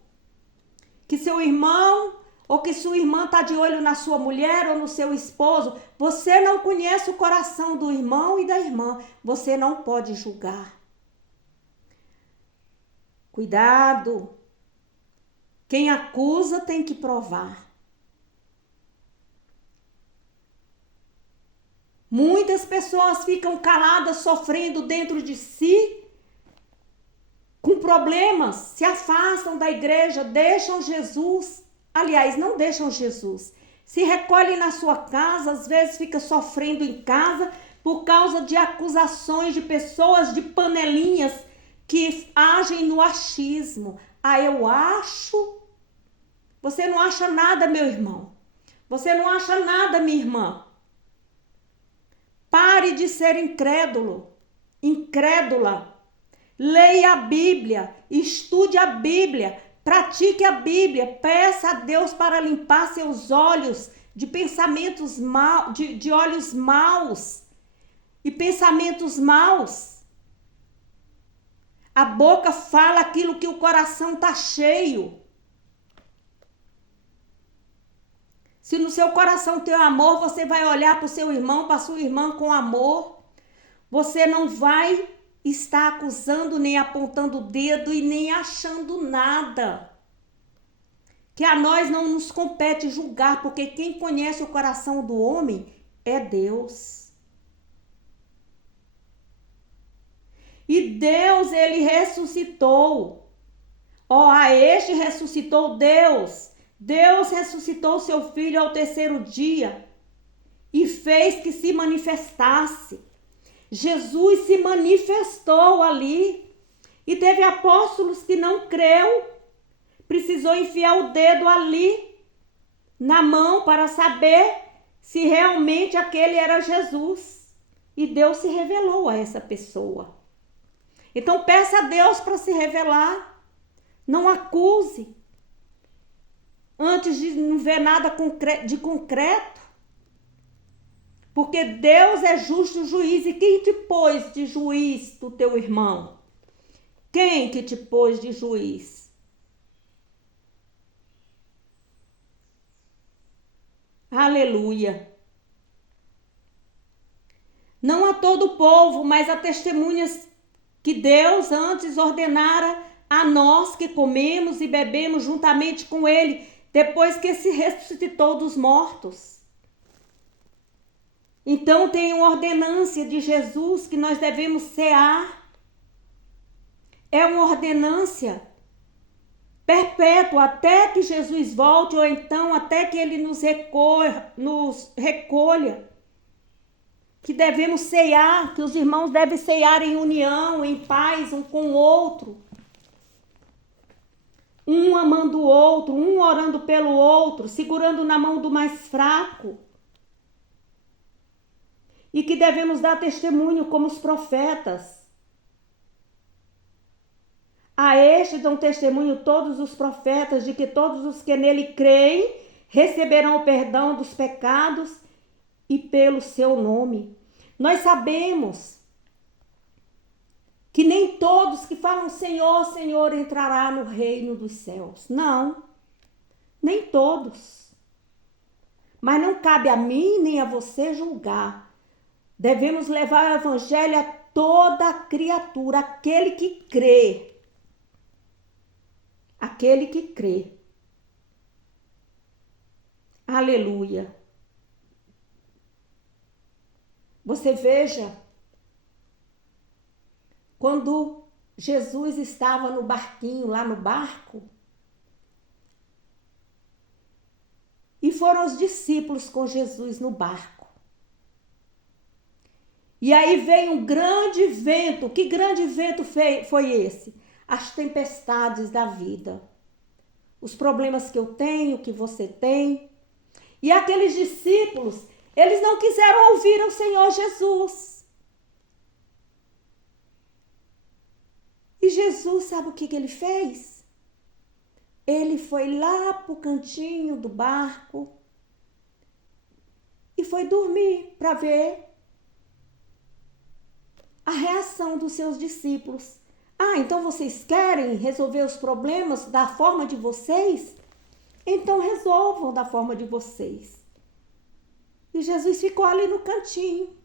Que seu irmão ou que sua irmã está de olho na sua mulher ou no seu esposo. Você não conhece o coração do irmão e da irmã. Você não pode julgar. Cuidado. Quem acusa tem que provar. Muitas pessoas ficam caladas, sofrendo dentro de si, com problemas, se afastam da igreja, deixam Jesus. Aliás, não deixam Jesus. Se recolhem na sua casa, às vezes fica sofrendo em casa por causa de acusações de pessoas, de panelinhas que agem no achismo. Ah, eu acho. Você não acha nada, meu irmão. Você não acha nada, minha irmã. Pare de ser incrédulo, incrédula. Leia a Bíblia, estude a Bíblia, pratique a Bíblia, peça a Deus para limpar seus olhos de pensamentos maus, de olhos maus e pensamentos maus. A boca fala aquilo que o coração está cheio. Se no seu coração tem amor, você vai olhar para o seu irmão, para a sua irmã com amor. Você não vai estar acusando, nem apontando o dedo e nem achando nada. Que a nós não nos compete julgar, porque quem conhece o coração do homem é Deus. E Deus, ele ressuscitou. Ó, a este ressuscitou Deus. Deus ressuscitou seu filho ao terceiro dia e fez que se manifestasse. Jesus se manifestou ali e teve apóstolos que não creu. Precisou enfiar o dedo ali na mão para saber se realmente aquele era Jesus. E Deus se revelou a essa pessoa. Então peça a Deus para se revelar. Não acuse antes de não ver nada de concreto. Porque Deus é justo juiz. E quem te pôs de juiz do teu irmão? Quem que te pôs de juiz? Aleluia. Não a todo o povo, mas a testemunhas que Deus antes ordenara a nós que comemos e bebemos juntamente com ele, depois que se ressuscitou dos mortos. Então tem uma ordenância de Jesus que nós devemos cear. É uma ordenância perpétua até que Jesus volte, ou então até que ele nos recolha. Que devemos ceiar, que os irmãos devem ceiar em união, em paz, um com o outro. Um amando o outro, um orando pelo outro, segurando na mão do mais fraco. E que devemos dar testemunho como os profetas. A este dão testemunho todos os profetas de que todos os que nele creem receberão o perdão dos pecados e pelo seu nome. Nós sabemos que nem todos que falam Senhor, Senhor entrará no reino dos céus. Não, nem todos. Mas não cabe a mim nem a você julgar. Devemos levar o evangelho a toda criatura, aquele que crê. Aquele que crê. Aleluia. Você veja, quando Jesus estava no barquinho, lá no barco, e foram os discípulos com Jesus no barco. E aí veio um grande vento. Que grande vento foi esse? As tempestades da vida. Os problemas que eu tenho, que você tem. E aqueles discípulos, eles não quiseram ouvir o Senhor Jesus. E Jesus, sabe o que ele fez? Ele foi lá para o cantinho do barco e foi dormir para ver a reação dos seus discípulos. Ah, então vocês querem resolver os problemas da forma de vocês? Então resolvam da forma de vocês. E Jesus ficou ali no cantinho.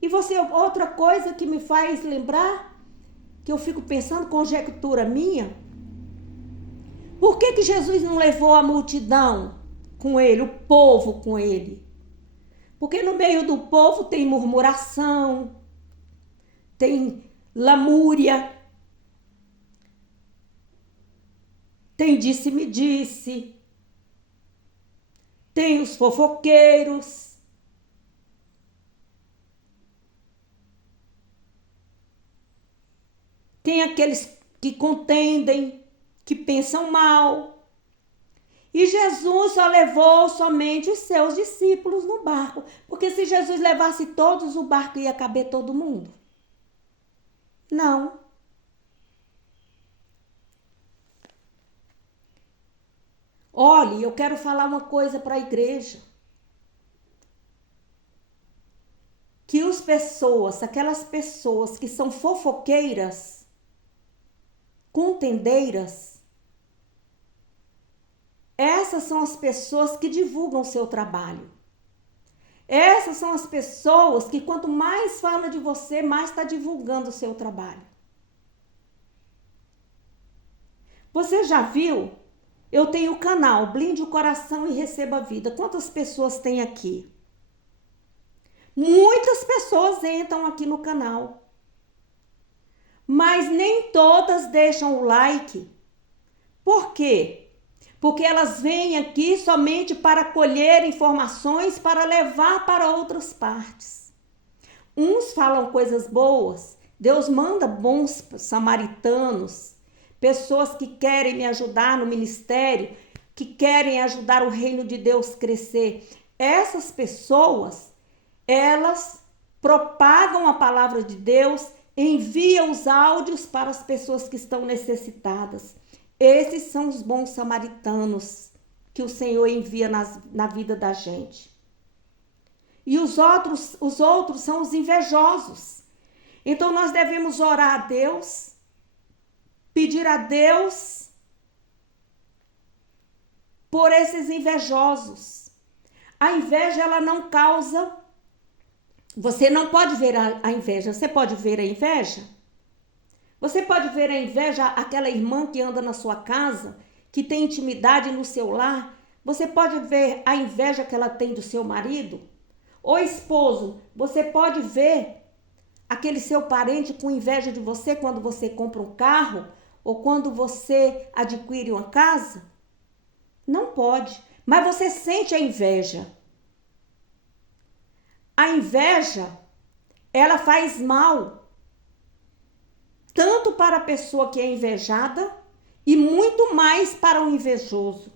E você, outra coisa que me faz lembrar, que eu fico pensando, conjectura minha, por que Jesus não levou a multidão com ele, o povo com ele? Porque no meio do povo tem murmuração, tem lamúria, tem disse-me-disse, tem os fofoqueiros. Tem aqueles que contendem, que pensam mal. E Jesus só levou somente os seus discípulos no barco. Porque se Jesus levasse todos, o barco ia caber todo mundo. Não. Olhe, eu quero falar uma coisa para a igreja. Que aquelas pessoas que são fofoqueiras, contendeiras, Essas são as pessoas que divulgam o seu trabalho. Essas são as pessoas que quanto mais fala de você, mais está divulgando o seu trabalho. Você já viu? Eu tenho o canal Blinde o Coração e Receba a Vida. Quantas pessoas tem aqui? Muitas pessoas entram aqui no canal. Mas nem todas deixam o like. Por quê? Porque elas vêm aqui somente para colher informações para levar para outras partes. Uns falam coisas boas, Deus manda bons samaritanos, pessoas que querem me ajudar no ministério, que querem ajudar o reino de Deus crescer. Essas pessoas, elas propagam a palavra de Deus, enviam os áudios para as pessoas que estão necessitadas. Esses são os bons samaritanos que o Senhor envia na vida da gente. E os outros são os invejosos. Então nós devemos orar a Deus, pedir a Deus por esses invejosos. A inveja, ela não causa... Você não pode ver a inveja. Você pode ver a inveja? Você pode ver a inveja, aquela irmã que anda na sua casa, que tem intimidade no seu lar. Você pode ver a inveja que ela tem do seu marido. Ou esposo, você pode ver aquele seu parente com inveja de você quando você compra um carro ou quando você adquire uma casa. Não pode, mas você sente a inveja. A inveja, ela faz mal. Tanto para a pessoa que é invejada e muito mais para o invejoso.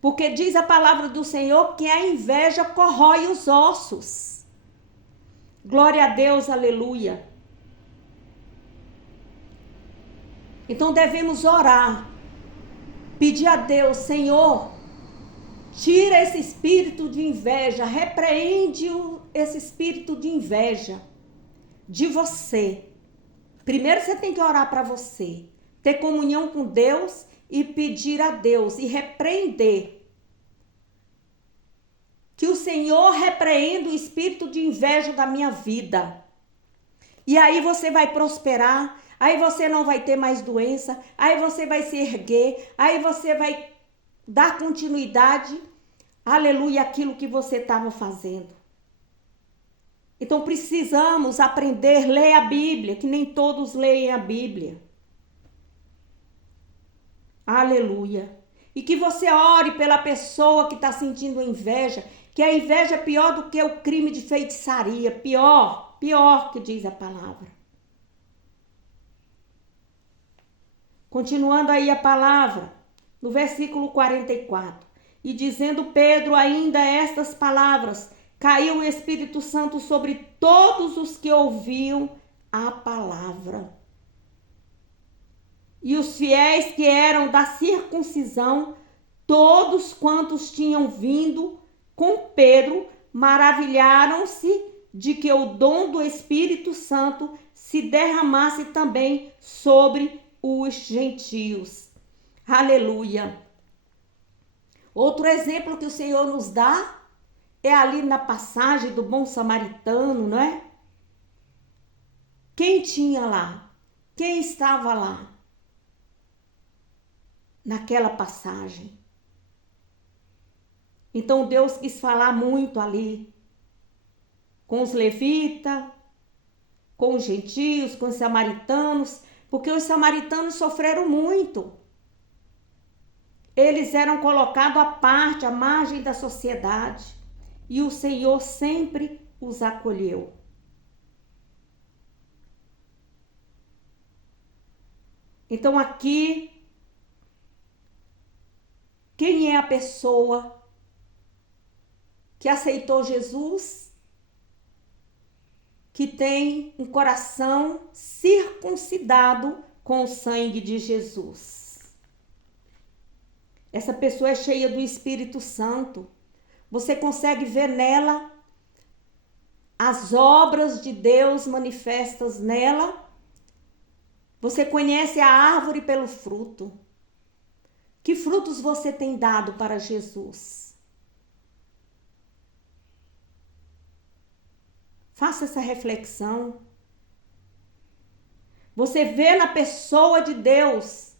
Porque diz a palavra do Senhor que a inveja corrói os ossos. Glória a Deus, aleluia. Então devemos orar, pedir a Deus, Senhor, tira esse espírito de inveja, repreende esse espírito de inveja de você. Primeiro você tem que orar para você, ter comunhão com Deus e pedir a Deus e repreender. Que o Senhor repreenda o espírito de inveja da minha vida. E aí você vai prosperar, aí você não vai ter mais doença, aí você vai se erguer, aí você vai dar continuidade, aleluia, àquilo que você estava fazendo. Então precisamos aprender, ler a Bíblia, que nem todos leem a Bíblia. Aleluia. E que você ore pela pessoa que está sentindo inveja, que a inveja é pior do que o crime de feitiçaria, pior que diz a palavra. Continuando aí a palavra, no versículo 44. E dizendo Pedro ainda estas palavras, caiu o Espírito Santo sobre todos os que ouviam a palavra. E os fiéis que eram da circuncisão, todos quantos tinham vindo com Pedro, maravilharam-se de que o dom do Espírito Santo se derramasse também sobre os gentios. Aleluia. Outro exemplo que o Senhor nos dá é ali na passagem do bom samaritano, não é? Quem tinha lá? Quem estava lá? Naquela passagem. Então Deus quis falar muito ali com os levitas, com os gentios, com os samaritanos, porque os samaritanos sofreram muito. Eles eram colocados à parte, à margem da sociedade, e o Senhor sempre os acolheu. Então aqui, quem é a pessoa que aceitou Jesus, que tem um coração circuncidado com o sangue de Jesus? Essa pessoa é cheia do Espírito Santo. Você consegue ver nela as obras de Deus manifestas nela. Você conhece a árvore pelo fruto. Que frutos você tem dado para Jesus? Faça essa reflexão. Você vê na pessoa de Deus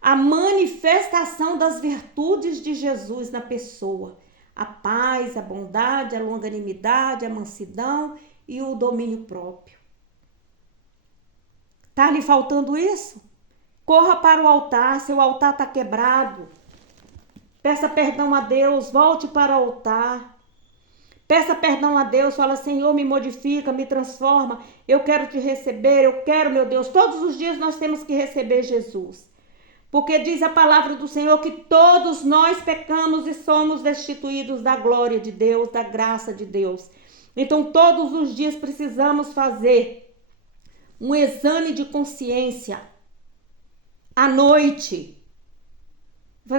a manifestação das virtudes de Jesus na pessoa. A paz, a bondade, a longanimidade, a mansidão e o domínio próprio. Tá lhe faltando isso? Corra para o altar, seu altar está quebrado. Peça perdão a Deus, volte para o altar. Peça perdão a Deus, fala, Senhor, me modifica, me transforma. Eu quero te receber, eu quero, meu Deus. Todos os dias nós temos que receber Jesus. Porque diz a palavra do Senhor que todos nós pecamos e somos destituídos da glória de Deus, da graça de Deus. Então, todos os dias precisamos fazer um exame de consciência. À noite.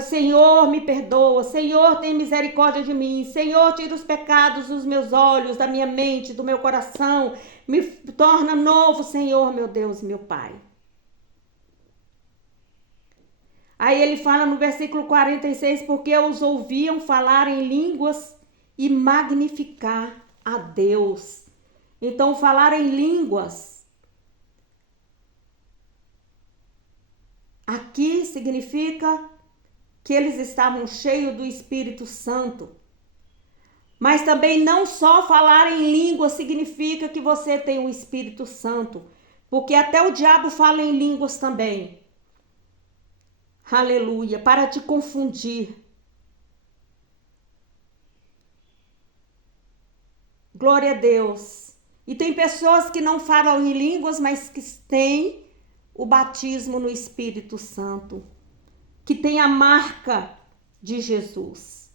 Senhor, me perdoa. Senhor, tem misericórdia de mim. Senhor, tira os pecados dos meus olhos, da minha mente, do meu coração. Me torna novo, Senhor, meu Deus e meu Pai. Aí ele fala no versículo 46, porque os ouviam falar em línguas e magnificar a Deus. Então, falar em línguas aqui significa que eles estavam cheios do Espírito Santo. Mas também não só falar em língua significa que você tem o Espírito Santo, porque até o diabo fala em línguas também. Aleluia, para te confundir. Glória a Deus. E tem pessoas que não falam em línguas, mas que têm o batismo no Espírito Santo, que tem a marca de Jesus.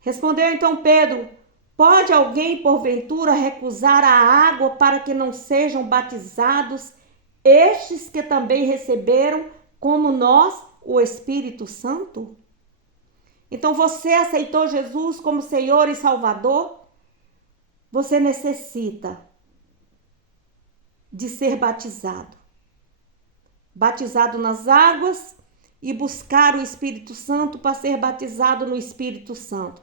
Respondeu então Pedro, pode alguém porventura recusar a água para que não sejam batizados estes que também receberam, como nós, o Espírito Santo? Então você aceitou Jesus como Senhor e Salvador? Você necessita de ser batizado. Batizado nas águas e buscar o Espírito Santo para ser batizado no Espírito Santo.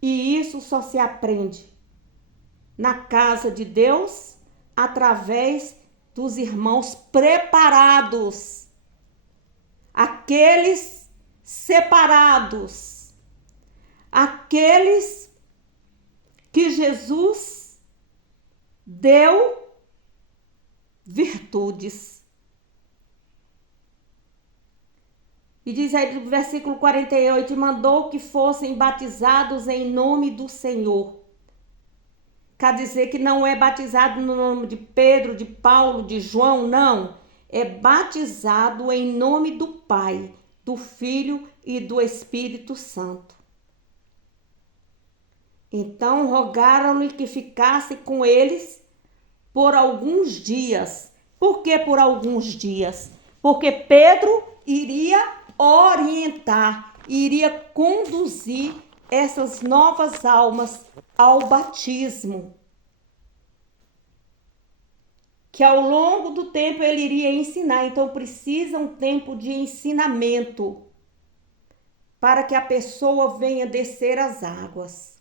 E isso só se aprende na casa de Deus, através dos irmãos preparados, aqueles separados, aqueles que Jesus deu virtudes. E diz aí no versículo 48, mandou que fossem batizados em nome do Senhor. Quer dizer que não é batizado no nome de Pedro, de Paulo, de João, não. É batizado em nome do Pai, do Filho e do Espírito Santo. Então rogaram-lhe que ficasse com eles por alguns dias. Por que por alguns dias? Porque Pedro iria orientar, iria conduzir essas novas almas ao batismo, que ao longo do tempo ele iria ensinar. Então precisa um tempo de ensinamento para que a pessoa venha descer as águas.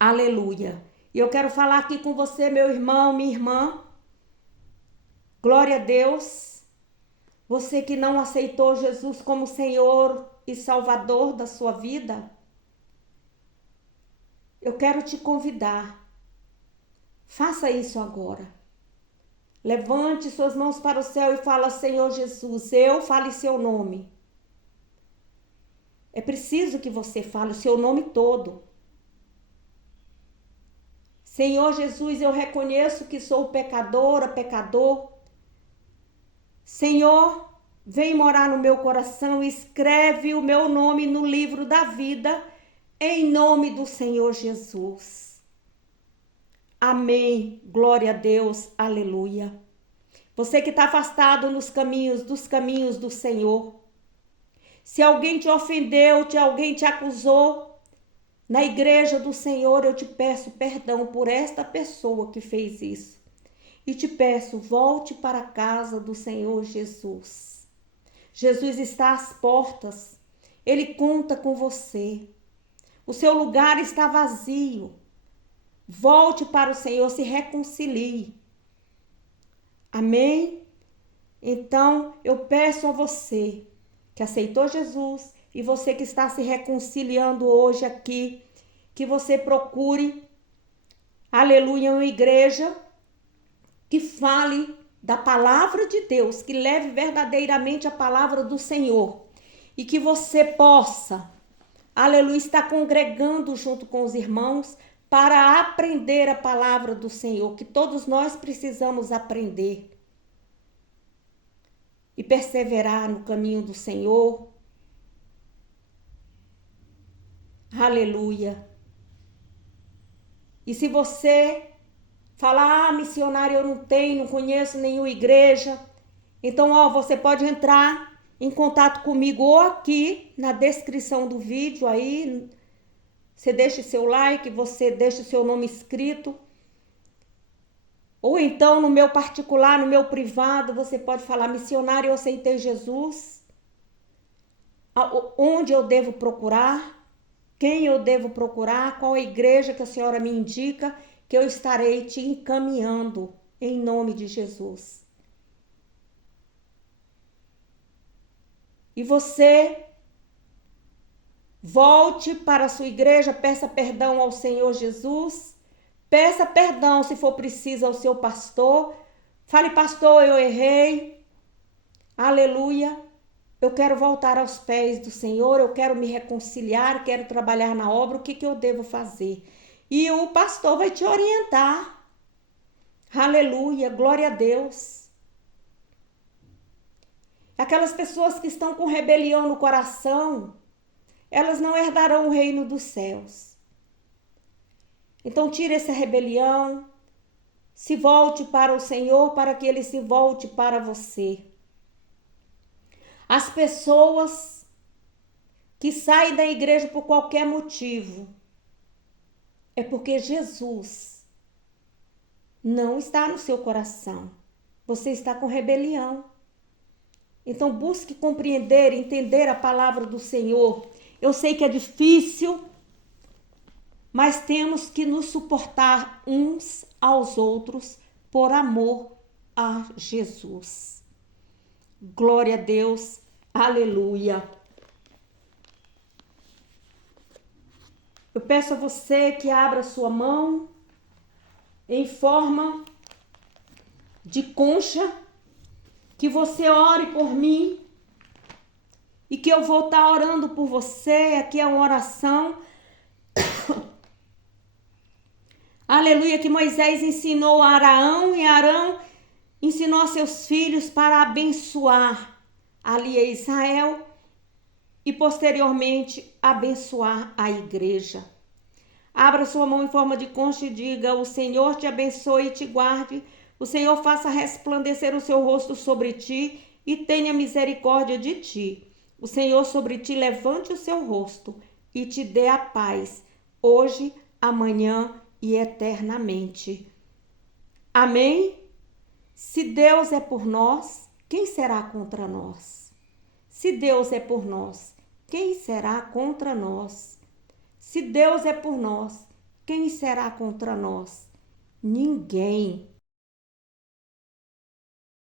Aleluia. E eu quero falar aqui com você, meu irmão, minha irmã. Glória a Deus. Você que não aceitou Jesus como Senhor e Salvador da sua vida, eu quero te convidar. Faça isso agora. Levante suas mãos para o céu e fala, Senhor Jesus, eu fale seu nome. É preciso que você fale o seu nome todo. Senhor Jesus, eu reconheço que sou pecadora, pecador. Senhor, vem morar no meu coração e escreve o meu nome no livro da vida, em nome do Senhor Jesus. Amém. Glória a Deus. Aleluia. Você que está afastado dos caminhos do Senhor. Se alguém te ofendeu, alguém te acusou, na igreja do Senhor eu te peço perdão por esta pessoa que fez isso. e te peço, volte para a casa do Senhor Jesus. Jesus está às portas, Ele conta com você. O seu lugar está vazio. Volte para o Senhor, se reconcilie. Amém? Então, eu peço a você que aceitou Jesus e você que está se reconciliando hoje aqui, que você procure, aleluia, uma igreja que fale da palavra de Deus, que leve verdadeiramente a palavra do Senhor e que você possa, aleluia, estar congregando junto com os irmãos para aprender a palavra do Senhor, que todos nós precisamos aprender e perseverar no caminho do Senhor. Aleluia. E se você falar, missionário, eu não tenho, não conheço nenhuma igreja, então, você pode entrar em contato comigo ou aqui na descrição do vídeo aí, você deixa seu like, você deixa o seu nome escrito, ou então no meu particular, no meu privado, você pode falar, missionário, eu aceitei Jesus, onde eu devo procurar, quem eu devo procurar, qual a igreja que a senhora me indica, que eu estarei te encaminhando em nome de Jesus. E você volte para a sua igreja, peça perdão ao Senhor Jesus, peça perdão se for preciso ao seu pastor, fale, pastor, eu errei, aleluia, eu quero voltar aos pés do Senhor, eu quero me reconciliar, quero trabalhar na obra, o que eu devo fazer? E o pastor vai te orientar, aleluia, glória a Deus. Aquelas pessoas que estão com rebelião no coração, elas não herdarão o reino dos céus. Então tire essa rebelião, se volte para o Senhor para que Ele se volte para você. As pessoas que saem da igreja por qualquer motivo, é porque Jesus não está no seu coração. Você está com rebelião. Então busque compreender, entender a palavra do Senhor. Eu sei que é difícil, mas temos que nos suportar uns aos outros por amor a Jesus. Glória a Deus, aleluia. Eu peço a você que abra sua mão em forma de concha, que você ore por mim e que eu vou estar orando por você. Aqui é uma oração, aleluia, que Moisés ensinou a Arão e Arão ensinou a seus filhos para abençoar ali a Israel e posteriormente abençoar a igreja. Abra sua mão em forma de concha e diga: o Senhor te abençoe e te guarde, o Senhor faça resplandecer o seu rosto sobre ti e tenha misericórdia de ti. O Senhor sobre ti levante o seu rosto e te dê a paz, hoje, amanhã e eternamente. Amém? Se Deus é por nós, quem será contra nós? Se Deus é por nós, quem será contra nós? Se Deus é por nós, quem será contra nós? Ninguém.